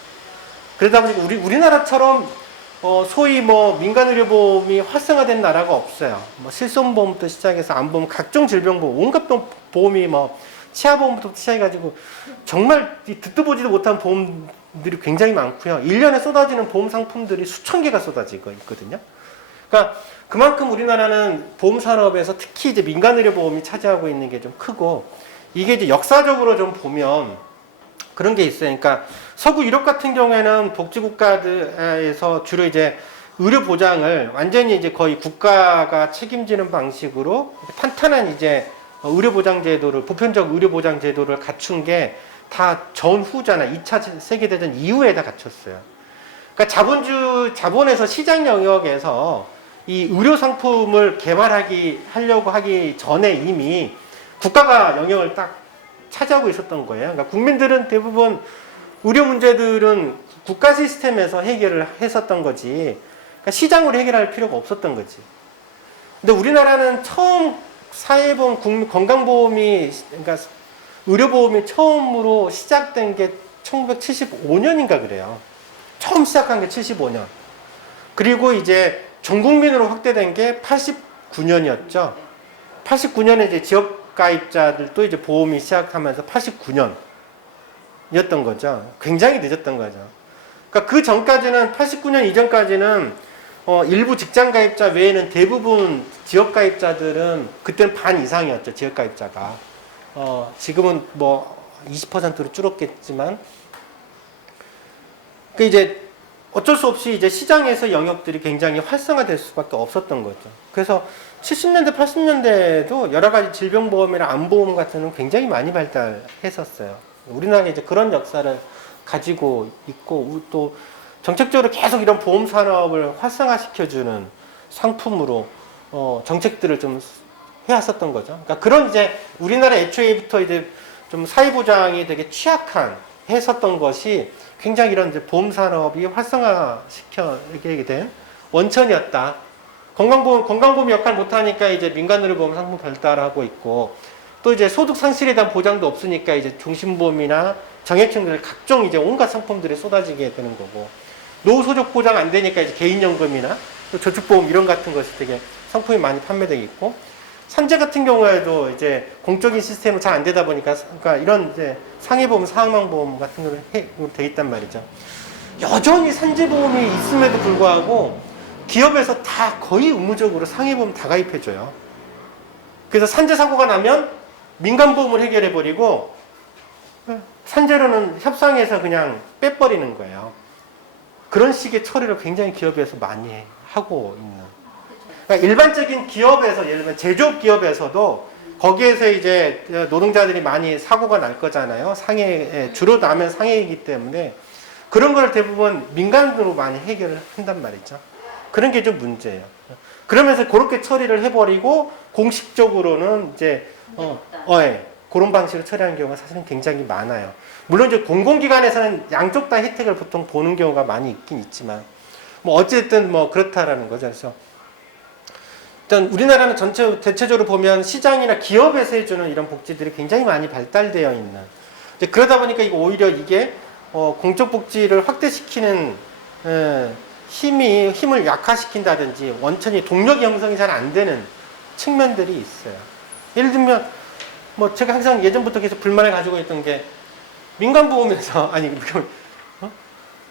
그러다 보니까 우리나라처럼 소위 민간의료보험이 활성화된 나라가 없어요. 실손보험부터 시작해서 암보험, 각종 질병보험, 온갖 보험이 치아보험부터 시작해가지고 정말 듣도 보지도 못한 보험들이 굉장히 많고요. 1년에 쏟아지는 보험 상품들이 수천 개가 쏟아지고 있거든요. 그러니까 그만큼 우리나라는 보험 산업에서 특히 이제 민간의료보험이 차지하고 있는 게 좀 크고 이게 이제 역사적으로 좀 보면 그런 게 있어요. 그러니까 서구 유럽 같은 경우에는 복지국가에서 주로 이제 의료 보장을 완전히 이제 거의 국가가 책임지는 방식으로 탄탄한 이제 의료 보장 제도를, 보편적 의료 보장 제도를 갖춘 게 다 전후잖아. 2차 세계대전 이후에 다 갖췄어요. 그러니까 자본에서 시장 영역에서 이 의료 상품을 하려고 하기 전에 이미 국가가 영역을 딱 차지하고 있었던 거예요. 그러니까 국민들은 대부분 의료 문제들은 국가 시스템에서 해결을 했었던 거지. 그러니까 시장으로 해결할 필요가 없었던 거지. 근데 우리나라는 처음 사회보험, 건강보험이, 그러니까 의료보험이 처음으로 시작된 게 1975년인가 그래요. 처음 시작한 게 75년. 그리고 이제 전 국민으로 확대된 게 89년이었죠. 89년에 이제 지역가입자들도 이제 보험이 시작하면서 89년이었던 거죠. 굉장히 늦었던 거죠. 그러니까 그 전까지는 89년 이전까지는 일부 직장가입자 외에는 대부분 지역가입자들은 그때는 반 이상이었죠. 지역가입자가. 지금은 뭐 20%로 줄었겠지만 그 이제 어쩔 수 없이 이제 시장에서 영역들이 굉장히 활성화될 수밖에 없었던 거죠. 그래서 70년대, 80년대에도 여러 가지 질병보험이나 암보험 같은 건 굉장히 많이 발달했었어요. 우리나라가 이제 그런 역사를 가지고 있고 또 정책적으로 계속 이런 보험 산업을 활성화시켜주는 상품으로 정책들을 좀 해왔었던 거죠. 그러니까 그런 이제 우리나라 애초에부터 이제 좀 사회보장이 되게 취약한 했었던 것이 굉장히 이런 이제 보험 산업이 활성화시켜게 된 원천이었다. 건강보험 역할 못하니까 이제 민간의료보험 상품 발달하고 있고 또 이제 소득 상실에 대한 보장도 없으니까 이제 종신보험이나 정액형들 각종 이제 온갖 상품들이 쏟아지게 되는 거고 노후 소득 보장 안 되니까 이제 개인연금이나 또 저축보험 이런 같은 것이 되게 상품이 많이 판매되고 있고 산재 같은 경우에도 이제 공적인 시스템으로 잘 안 되다 보니까 그러니까 이런 이제 상해보험, 사망보험 같은 거를 돼 있단 말이죠. 여전히 산재보험이 있음에도 불구하고 기업에서 다 거의 의무적으로 상해보험 다 가입해줘요. 그래서 산재 사고가 나면 민간보험을 해결해버리고 산재로는 협상해서 그냥 빼버리는 거예요. 그런 식의 처리를 굉장히 기업에서 많이 하고 있는. 그러니까 일반적인 기업에서 예를 들면 제조업 기업에서도 거기에서 이제 노동자들이 많이 사고가 날 거잖아요. 주로 나면 상해이기 때문에 그런 걸 대부분 민간으로 많이 해결을 한단 말이죠. 그런 게 좀 문제예요. 그러면서 그렇게 처리를 해버리고 공식적으로는 이제 그런 방식으로 처리하는 경우가 사실은 굉장히 많아요. 물론 이제 공공기관에서는 양쪽 다 혜택을 보통 보는 경우가 많이 있긴 있지만 뭐 어쨌든 뭐 그렇다라는 거죠. 그래서 일단 우리나라는 대체적으로 보면 시장이나 기업에서 해주는 이런 복지들이 굉장히 많이 발달되어 있는. 이제 그러다 보니까 오히려 이게 공적 복지를 확대시키는 힘을 약화시킨다든지 원천히 동력 형성이 잘 안 되는 측면들이 있어요. 예를 들면 뭐 제가 항상 예전부터 계속 불만을 가지고 있던 게 민간보험에서 예를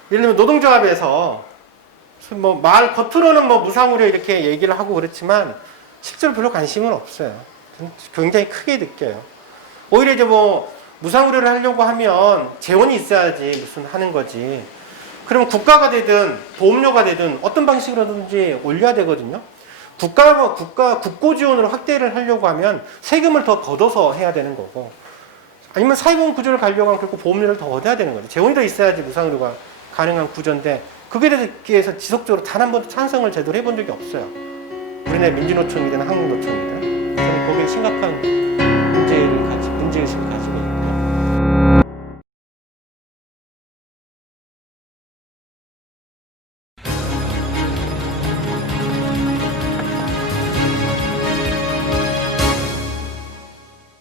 들면 노동조합에서 뭐 겉으로는 뭐 무상으로 이렇게 얘기를 하고 그렇지만 실제로 별로 관심은 없어요. 굉장히 크게 느껴요. 오히려 이제 뭐 무상의료를 하려고 하면 재원이 있어야지 무슨 하는 거지. 그러면 국가가 되든 보험료가 되든 어떤 방식으로든지 올려야 되거든요. 국고 지원으로 확대를 하려고 하면 세금을 더 걷어서 해야 되는 거고 아니면 사회보험 구조를 가려고 하면 결국 보험료를 더 얻어야 되는 거죠. 재원이 더 있어야지 무상의료가 가능한 구조인데 그거에 대해서 지속적으로 단 한 번도 찬성을 제대로 해본 적이 없어요. 우리나라 민주노총이든 한국노총이든 저는 거기에 심각한 문제의식을 가지고